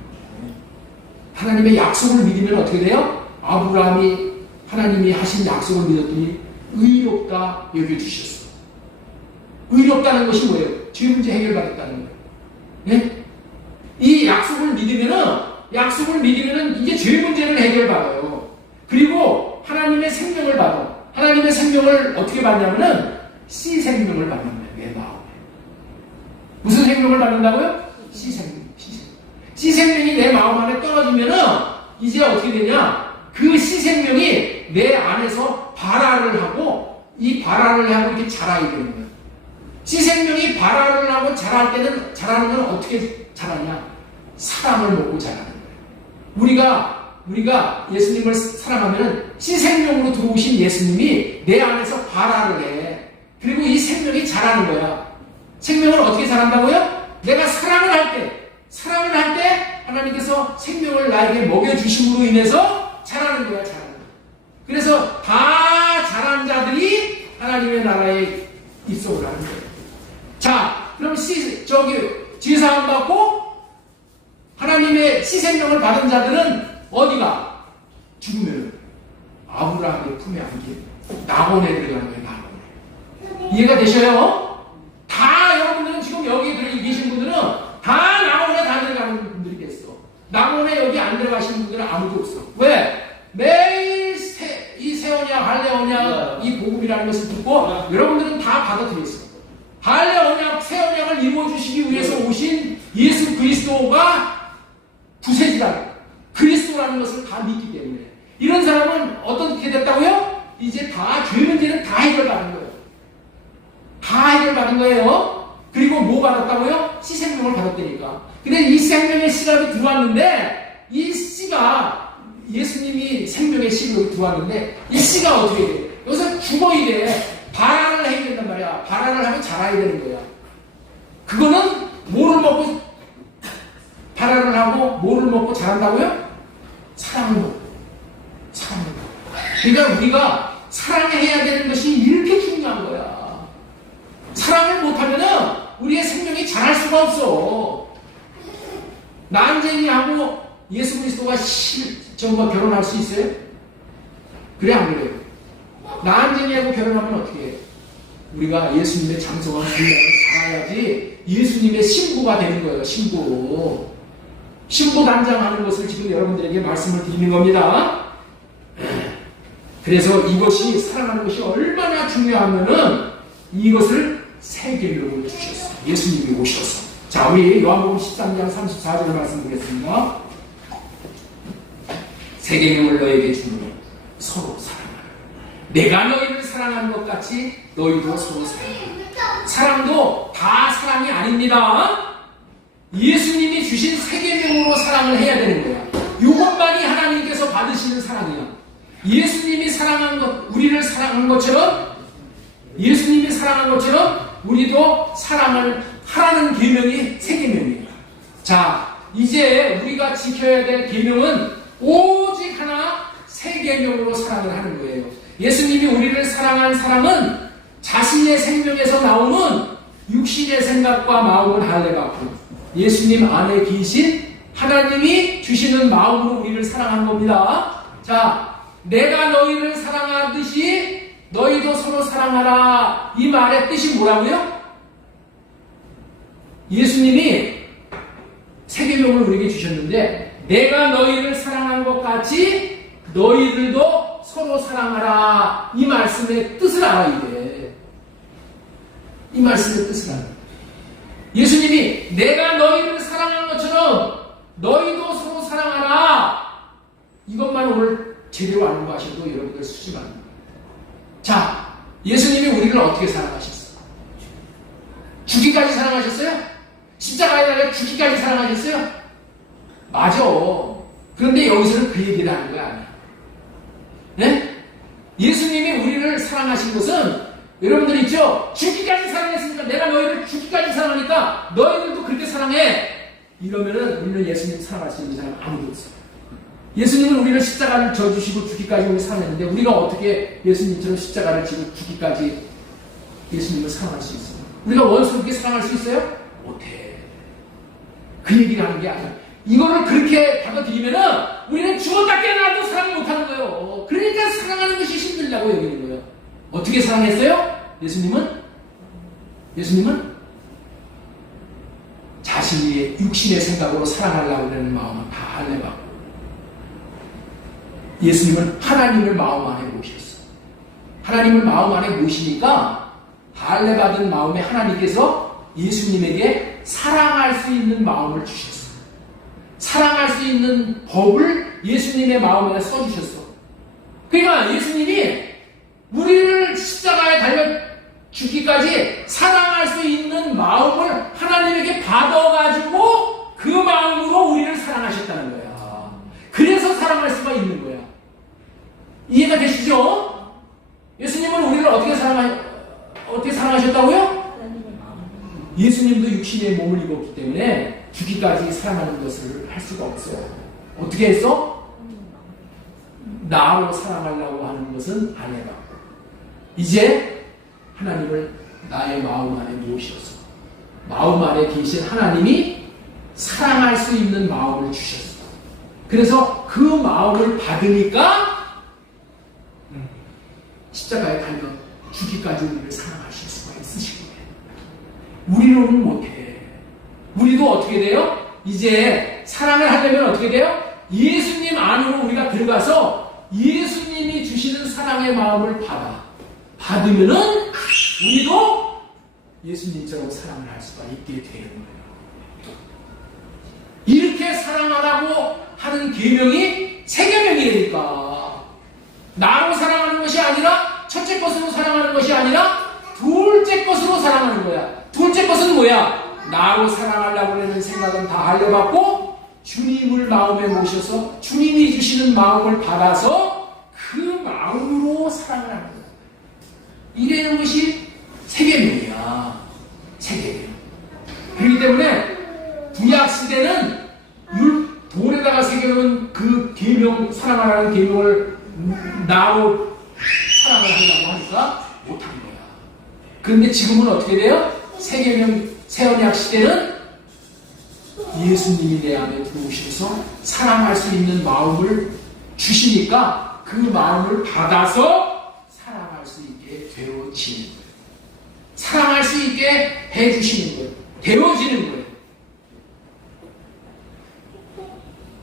하나님의 약속을 믿으면 어떻게 돼요? 아브라함이 하나님이 하신 약속을 믿었더니 의롭다 여겨주셨어. 의롭다는 것이 뭐예요? 죄 문제 해결받았다는 거예요. 네? 이 약속을 믿으면은 이제 죄 문제를 해결받아요. 그리고 하나님의 생명을 받아. 하나님의 생명을 어떻게 받냐면은 씨 생명을 받는 거예요. 내 마음에. 무슨 생명을 받는다고요? 씨 생명. 씨 생명이 내 마음 안에 떨어지면은 이제 어떻게 되냐? 그 씨 생명이 내 안에서 발화를 하고, 이 발화를 하고 이렇게 자라야 되는 거예요. 씨 생명이 발화를 하고 자라는 건 어떻게 자라냐? 사랑을 먹고 자라는 거예요. 우리가 예수님을 사랑하면은 씨 생명으로 들어오신 예수님이 내 안에서 발화를 해. 그리고 이 생명이 자라는 거야. 생명을 어떻게 자란다고요? 내가 사랑을 할 때 하나님께서 생명을 나에게 먹여주심으로 인해서 자라는 거야, 자라는 거야. 그래서 다 자란 자들이 하나님의 나라에 입성을 하는 거예요. 자, 그럼 지사함 받고 하나님의 씨 생명을 받은 자들은 어디가? 죽으면 아브라함의 품에 안기에 낙원에 들어가는 거예요, 낙원에. 이해가 되셔요? 다 여러분들은 지금 여기 계신 분들은 다 낙원에 다 들어가는 분들이 됐어. 낙원에 여기 안 들어가신 분들은 아무도 없어. 왜? 매일 이 새 언약, 할례 언약, 이 복음이라는 것을 듣고 여러분들은 다 받아들였어. 할례 언약, 새 언약을 이루어주시기 위해서 오신 예수 그리스도가 구세주다. 그리스도라는 것을 다 믿기 때문에 이런 사람은 어떻게 됐다고요? 이제 다 죄 문제는 다 해결받은 거예요. 다 해결받은 거예요. 그리고 뭐 받았다고요? 씨 생명을 받았다니까. 근데 이 생명의 씨가 들어왔는데 이 씨가 예수님이 생명의 씨로 들어왔는데 이 씨가 어떻게 돼? 여기서 죽어야 돼. 발화를 해야 된단 말이야. 발화를 하면 자라야 되는 거야. 그거는 뭐를 먹고 발화를 하고 뭐를 먹고 자란다고요? 사랑을 먹고. 그러니까 우리가 사랑해야 되는 것이 이렇게 중요한 거야. 사랑을 못하면은 우리의 생명이 자랄 수가 없어. 난쟁이하고 예수 그리스도가 정말 결혼할 수 있어요? 그래 안 그래요? 난쟁이하고 결혼하면 어떻게 해요? 우리가 예수님의 장성한 분량을 잘해야지 예수님의 신부가 되는 거예요. 신부 단장하는 것을 지금 여러분들에게 말씀을 드리는 겁니다. 그래서 이것이 사랑하는 것이 얼마나 중요하면은 이것을 새 계명으로 주셨어요. 예수님이 오셔서. 자, 우리 요한복음 13장 34절 말씀 보겠습니다. 새 계명을 너에게 주노니 서로 사랑하라. 내가 너희를 사랑한 것 같이 너희도 서로 사랑하라. 사랑도 다 사랑이 아닙니다. 예수님이 주신 새 계명으로 사랑을 해야 되는 거야. 이것만이 하나님께서 받으시는 사랑이야. 예수님이 사랑한 것, 우리를 사랑한 것처럼, 예수님이 사랑한 것처럼 우리도 사랑을 하라는 계명이 새 계명이에요. 자, 이제 우리가 지켜야 될 계명은 오직 하나 새 계명으로 사랑을 하는 거예요. 예수님이 우리를 사랑한 사랑은 자신의 생명에서 나오는 육신의 생각과 마음을 할례받고 예수님 안에 계신 하나님이 주시는 마음으로 우리를 사랑한 겁니다. 자, 내가 너희를 사랑하듯이 너희도 서로 사랑하라. 이 말의 뜻이 뭐라고요? 예수님이 새 계명을 우리에게 주셨는데 내가 너희를 사랑한 것 같이 너희들도 서로 사랑하라. 이 말씀의 뜻을 알아야 돼. 이 말씀의 뜻을 알아야 돼. 예수님이 내가 너희를 사랑한 것처럼 너희도 서로 사랑하라. 이것만 오늘 제대로 알고 가셔도 여러분들 수지가 아닙니다. 자, 예수님이 우리를 어떻게 사랑하셨어요? 죽기까지 사랑하셨어요? 십자가에 달려 죽기까지 사랑하셨어요? 맞아. 그런데 여기서는 그 얘기를 하는 거 아니야. 네? 예수님이 우리를 사랑하신 것은 여러분들 있죠? 죽기까지 사랑했으니까 내가 너희를 죽기까지 사랑하니까 너희들도 그렇게 사랑해. 이러면은 우리는 예수님 사랑할 수 있는 사람 아무도 없어요. 예수님은 우리를 십자가를 져주시고 죽기까지 우리 사랑했는데 우리가 어떻게 예수님처럼 십자가를 지고 죽기까지 예수님을 사랑할 수 있어요? 우리가 원수롭게 사랑할 수 있어요? 못해. 그 얘기를 하는 게 아니라 이거를 그렇게 받아들이면은 우리는 죽었다 깨어나도 사랑 못하는 거예요. 그러니까 사랑하는 것이 힘들다고 여기는 거예요. 어떻게 사랑했어요? 예수님은 자신의 육신의 생각으로 사랑하려고 하는 마음은 다 할례받고 예수님은 하나님을 마음 안에 모셨어. 하나님을 마음 안에 모시니까 할례받은 마음에 하나님께서 예수님에게 사랑할 수 있는 마음을 주셨어. 사랑할 수 있는 법을 예수님의 마음에 써주셨어. 그러니까 예수님이 우리를 십자가에 달려 죽기까지 사랑할 수 있는 마음을 하나님에게 받아가지고 그 마음으로 우리를 사랑하셨다는 거야. 그래서 사랑할 수가 있는 거야. 이해가 되시죠? 예수님은 우리를 어떻게 사랑하셨다고요? 예수님도 육신의 몸을 입었기 때문에 죽기까지 사랑하는 것을 할 수가 없어요. 어떻게 했어? 나로 사랑하려고 하는 것은 안 해봤고 이제 하나님을 나의 마음 안에 모셔서 마음 안에 계신 하나님이 사랑할 수 있는 마음을 주셨어. 그래서 그 마음을 받으니까 십자가에 달려 죽기까지 우리를 사랑하실 수가 있으신 거예요. 우리로는 못해. 우리도 어떻게 돼요? 이제 사랑을 하려면 어떻게 돼요? 예수님 안으로 우리가 들어가서 예수님이 주시는 사랑의 마음을 받으면은 우리도 예수님처럼 사랑을 할 수가 있게 되는 거예요. 이렇게 사랑하라고 하는 계명이 새 계명이니까 나로 사랑하는 것이 아니라 첫째 것으로 사랑하는 것이 아니라 둘째 것으로 사랑하는 거야. 둘째 것은 뭐야? 나로 사랑하려고 하는 생각은 다 할례받고 주님을 마음에 모셔서 주님이 주시는 마음을 받아서 그 마음으로 사랑을 하는 거야. 이래는 것이 새 계명이야. 새 계명. 그렇기 때문에 구약 시대는 돌에다가 새겨놓은 그 계명, 사랑하라는 계명을 나로 사랑을 하려고 하니까 못한 거야. 그런데 지금은 어떻게 돼요? 새 계명, 새 언약 시대는 예수님이 내 안에 들어오셔서 사랑할 수 있는 마음을 주시니까 그 마음을 받아서 사랑할 수 있게 되어지는 거예요. 사랑할 수 있게 해주시는 거예요. 되어지는 거예요.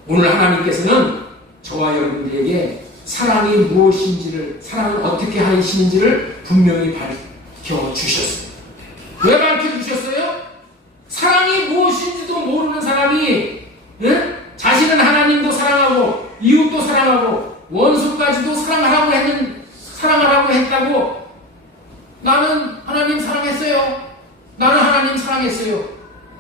오늘 하나님께서는 저와 여러분들에게 사랑이 무엇인지를, 사랑을 어떻게 하시는지를 분명히 밝혀주셨어요. 왜 밝혀주셨어요? 사랑이 무엇인지도 모르는 사람이 자신은 하나님도 사랑하고 이웃도 사랑하고 원수까지도 사랑하라고 했다고 나는 하나님 사랑했어요. 나는 하나님 사랑했어요.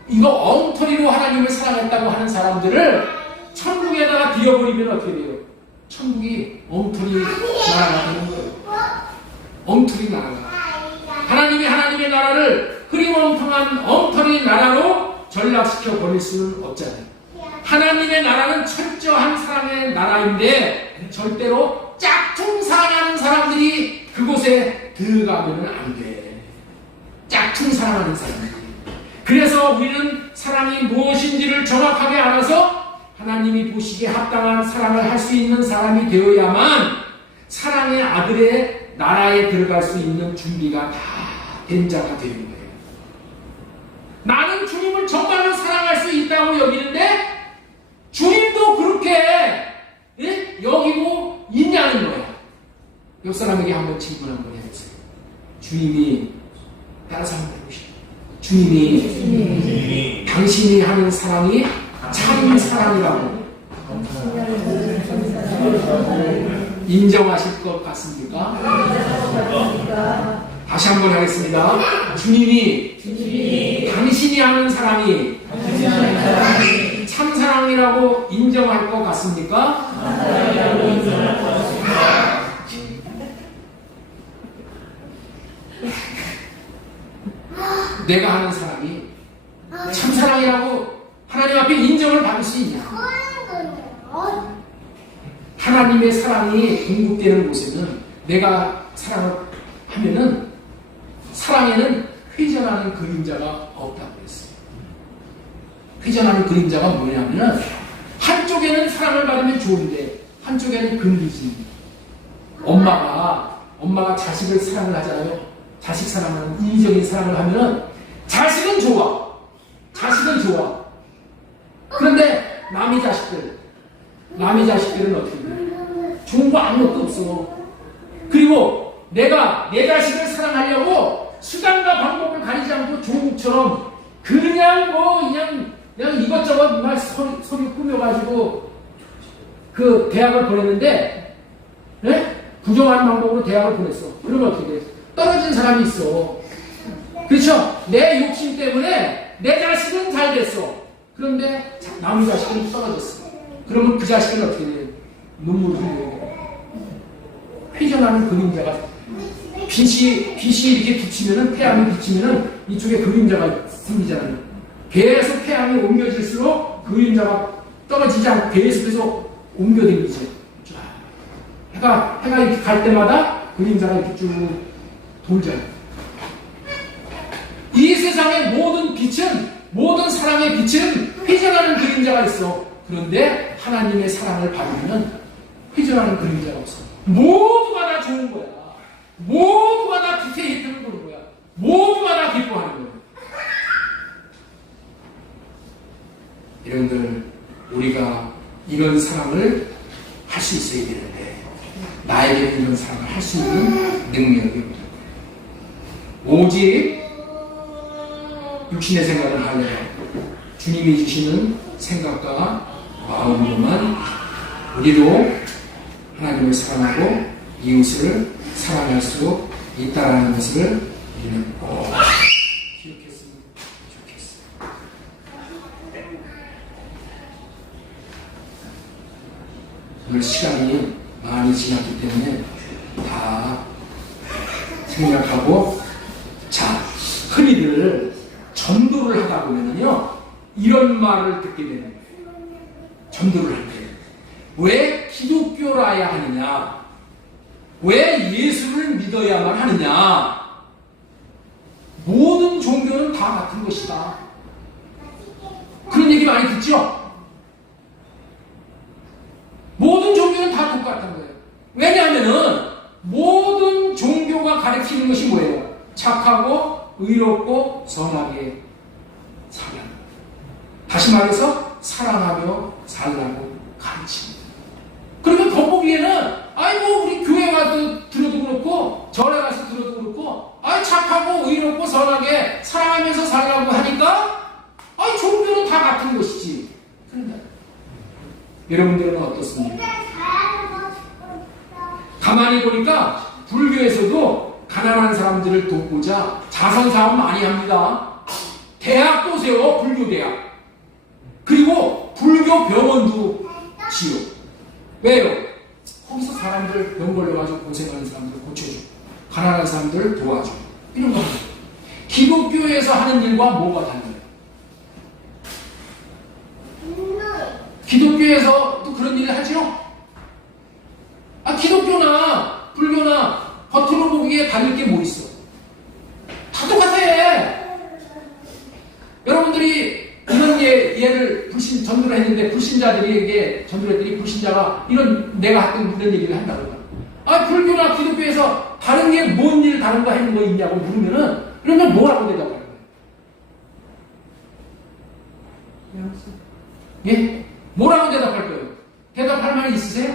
이거 엉터리로 하나님을 사랑했다고 하는 사람들을 천국에다가 비워버리면 어떻게 돼요? 천국이 엉터리 나라가 되는 거예요. 엉터리 나라가. 하나님이 하나님의 나라를 흐리멍텅한 엉터리 나라로 전락시켜 버릴 수는 없잖아요. 하나님의 나라는 철저한 사랑의 나라인데 절대로 짝퉁 사랑하는 사람들이 그곳에 들어가면 안 돼. 짝퉁 사랑하는 사람들이. 그래서 우리는 사랑이 무엇인지를 정확하게 알아서 하나님이 보시기에 합당한 사랑을 할 수 있는 사람이 되어야만 사랑의 아들의 나라에 들어갈 수 있는 준비가 다 된 자가 되는 거예요. 나는 주님을 정말로 사랑할 수 있다고 여기는데 주님도 그렇게 여기고 있냐는 거야. 옆 사람에게 한번 질문 한번 해보세요. 주님이 따라서 한번 해보시죠. 주님이 당신이 하는 사랑이 참 사랑이라고 인정하실 것 같습니까? 다시 한번 하겠습니다. 주님이 당신이 하는 사랑이 참 사랑이라고 인정할 것 같습니까? 내가 하는 사랑이 참 사랑이라고 하나님 앞에 인정을 받을 수 있냐? 하나님의 사랑이 공급되는 곳에는 내가 사랑을 하면은 사랑에는 회전하는 그림자가 없다고 했어요. 회전하는 그림자가 뭐냐면은 한쪽에는 사랑을 받으면 좋은데 한쪽에는 근리지. 엄마가 자식을 사랑을 하잖아요. 자식 사랑하는 인위적인 사랑을 하면은 자식은 좋아. 그런데 남의 자식들은 어떻게 돼? 좋은 거 아무것도 없어. 그리고 내가 내 자식을 사랑하려고 수단과 방법을 가리지 않고 조국처럼 그냥 이것저것 말 소리 꾸며가지고 그 대학을 보냈는데 부정한 방법으로 대학을 보냈어. 그러면 어떻게 돼? 떨어진 사람이 있어. 그렇죠? 내 욕심 때문에 내 자식은 잘 됐어. 그런데 남의 자식은 떨어졌어. 그러면 그 자식은 어떻게 돼? 눈물을 흘려요. 회전하는 그림자가 빛이 이렇게 비치면은 태양이 비치면은 이쪽에 그림자가 생기잖아요. 계속 태양이 옮겨질수록 그림자가 떨어지지 않고 계속해서 옮겨다니죠. 해가 이렇게 갈 때마다 그림자가 이렇게 쭉 돌잖아요. 이 세상의 모든 빛은, 모든 사랑의 빛은 회전하는 그림자가 있어. 그런데 하나님의 사랑을 받으면 회전하는 그림자가 없어. 모두가 다 좋은 거야. 모두가 다 빛의 이쁨을 보는 거야. 모두가 다 기뻐하는 거야. 여러분들, 우리가 이런 사랑을 할 수 있어야 되는데 나에게는 이런 사랑을 할 수 있는 능력이 없는 거야. 오직 육신의 생각을 하려고 주님이 주시는 생각과 마음으로만 우리도 하나님을 사랑하고 이웃을 사랑할 수 있다는 것을 우리는 꼭 기억했으면 좋겠어요. 오늘 시간이 많이 지났기 때문에 다 생각하고, 자, 흔히들 전도를 하다 보면요 이런 말을 듣게 되는 거예요. 전도를 할 때 왜 기독교라야 하느냐, 왜 예수를 믿어야만 하느냐, 모든 종교는 다 같은 것이다. 그런 얘기 많이 듣죠? 모든 종교는 다 똑같은 거예요. 왜냐하면은 모든 종교가 가르치는 것이 뭐예요? 착하고 의롭고 선하게 살라. 다시 말해서 사랑하며 살라고 가르칩니다. 그러면 덧보기에는 아이고 우리 교회 가서 들어도 그렇고 절에 가서 들어도 그렇고 착하고 의롭고 선하게 사랑하면서 살라고 하니까 종교는 다 같은 것이지. 그런데 여러분들은 어떻습니까? 가만히 보니까 불교에서도 가난한 사람들을 돕고자 자선사업 많이 합니다. 대학도 세워, 불교대학. 그리고 불교 병원도 지어. 왜요? 거기서 사람들 병 걸려가지고 고생하는 사람들 고쳐주고 가난한 사람들 도와주고 이런 겁니다. 기독교에서 하는 일과 뭐가 달라요? 기독교에서 또 그런 일을 하죠? 기독교나 불교나 겉으로 보기에 다를 게 뭐 있어? 다 똑같아. 여러분들이 이런 예를 전도를 했는데 불신자들에게 전도를 했더니 불신자가 내가 했던 이런 얘기를 한다고. 불교나 기독교에서 다른 게 뭔 일 다른 거 하는 거 있냐고 물으면은 그러면 뭐라고 대답할 거예요? 예? 뭐라고 대답할 거예요? 대답할 말이 있으세요?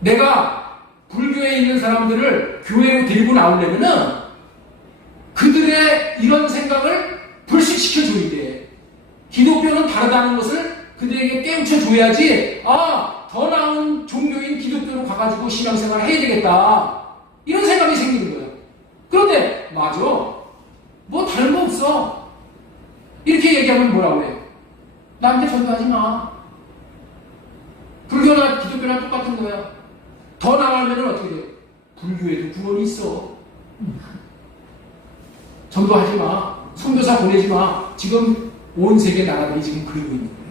내가 불교에 있는 사람들을 교회로 데리고 나오려면은 그들의 이런 생각을 불식시켜줘야 돼. 기독교는 다르다는 것을 그들에게 깨우쳐줘야지, 더 나은 종교인 기독교로 가가지고 신앙생활을 해야 되겠다. 이런 생각이 생기는 거예요. 그런데, 맞아. 뭐 다른 거 없어. 이렇게 얘기하면 뭐라고 해요? 나한테 전도하지 마. 불교나 기독교나 똑같은 거야. 더 나가면 어떻게 돼요? 불교에도 구원이 있어. 전도하지 마. 선교사 보내지 마. 지금 온 세계 나라들이 지금 그러고 있는 거예요.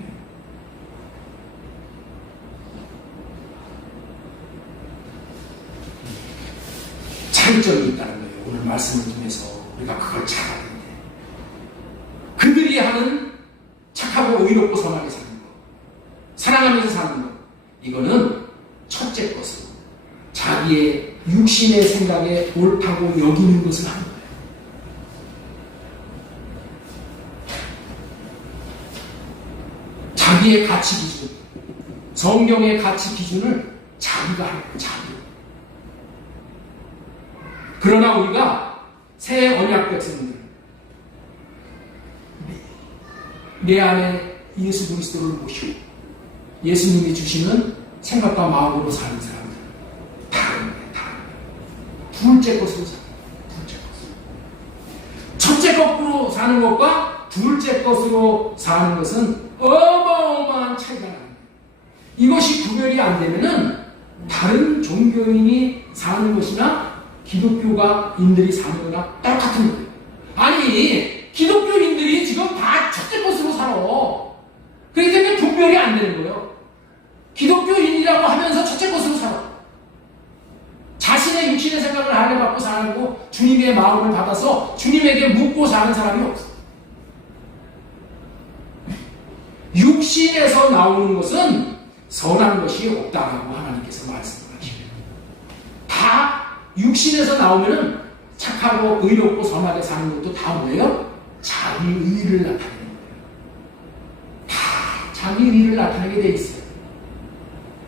차이점이 있다는 거예요. 오늘 말씀을 통해서 우리가 그걸 잘 알아야 돼. 그들이 하는 착하고 의롭고 선하게 사는 것, 사랑하면서 사는 것, 이거는 첫째 것으로 자기의 육신의 생각에 옳다고 여기는 것을 하는 거예요. 자기의 가치 기준, 성경의 가치 기준을 자기가 하는 거예요. 자기. 그러나 우리가 새 언약 백성들, 내 안에 예수 그리스도를 모시고 예수님이 주시는 생각과 마음으로 사는 사람들, 다른 거예요. 둘째 것으로 사는 거예요. 둘째 것으로. 첫째 것으로 사는 것과 둘째 것으로 사는 것은 어마어마한 차이가 납니다. 이것이 구별이 안 되면은 다른 종교인이 사는 것이나 기독교가인들이 사는 거나 똑같은 거예요. 아니, 기독교인들이 지금 다 첫째 것으로 살아. 그렇기 때문에 분별이 안 되는 거예요. 기독교인이라고 하면서 첫째 것으로 살아. 자신의 육신의 생각을 하려받고 살고 주님의 마음을 받아서 주님에게 묻고 사는 사람이 없어. 육신에서 나오는 것은 선한 것이 없다라고 하나님께서 말씀하시네요. 다 육신에서 나오면은 착하고 의롭고 선하게 사는 것도 다 뭐예요? 자기 의를 나타내는 거예요. 다 자기 의를 나타내게 돼 있어요.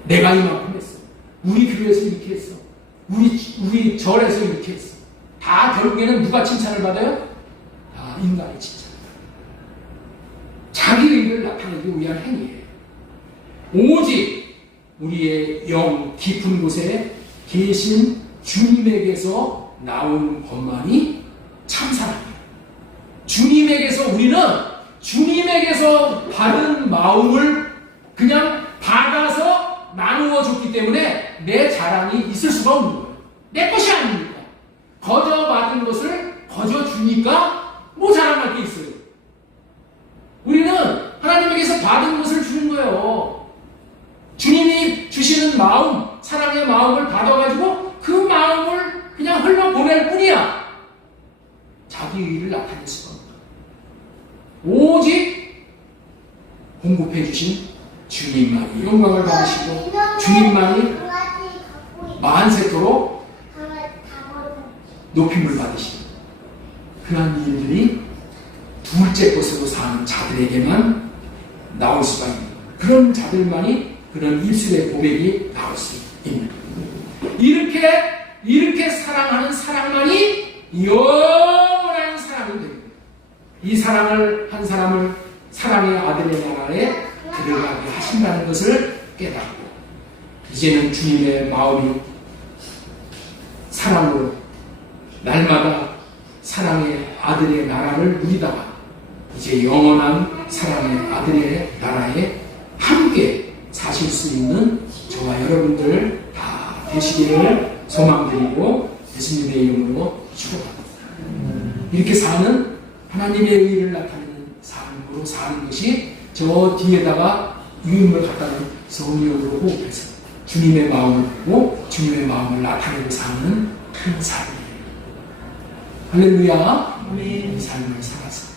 내가 이만큼 했어. 우리 교회에서 이렇게 했어. 우리 절에서 이렇게 했어. 다 결국에는 누가 칭찬을 받아요? 다 인간의 칭찬. 자기 의를 나타내기 위한 행위예요. 오직 우리의 영 깊은 곳에 계신 주님에게서 나오는 것만이 참사랑이에요. 주님에게서 우리는 주님에게서 받은 마음을 그냥 받아서 나누어 줬기 때문에 내 자랑이 있을 수가 없는 거예요. 내 것이 아니니까. 거저 받은 것을 거저 주니까 뭐 자랑할 게 있어요. 우리는 하나님에게서 받은 것을 주는 거예요. 주님이 주시는 마음, 사랑의 마음을 받아가지고 그 마음을 그냥 흘러보낼 뿐이야. 자기 의를 나타낼 수가 없다. 오직 공급해 주신 주님만이 영광을 받으시고 주님만이 만세토록 높임을 받으시고 그러한 일들이 둘째 것으로 사는 자들에게만 나올 수가 있는 그런 자들만이 그런 입술의 고백이 나올 수 있는 이렇게 사랑하는 사랑만이 영원한 사랑이 됩니다. 이 사랑을 한 사람을 사랑의 아들의 나라에 들어가게 하신다는 것을 깨닫고 이제는 주님의 마음이 사랑으로 날마다 사랑의 아들의 나라를 누리다가 이제 영원한 사랑의 아들의 나라에 함께 사실 수 있는 저와 여러분들 다 되시기를 소망드리고 예수님의 이름으로 축원합니다. 이렇게 사는 하나님의 의를 나타내는 삶으로 사는 것이 저 뒤에다가 유인물 갖다는 성령으로 호흡해서 주님의 마음을 보고 주님의 마음을 나타내고 사는 큰 삶이에요. 할렐루야. 이 삶을 살아서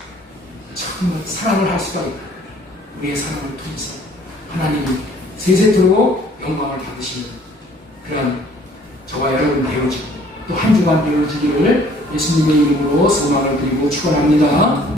정말 사랑을 할 수가 있고 우리의 사랑을 통해서 하나님이 세세토록 영광을 받으시는 그런 저와 여러분 되어지고 또 한 주간 되어지기를 예수님의 이름으로 소망을 드리고 축원합니다.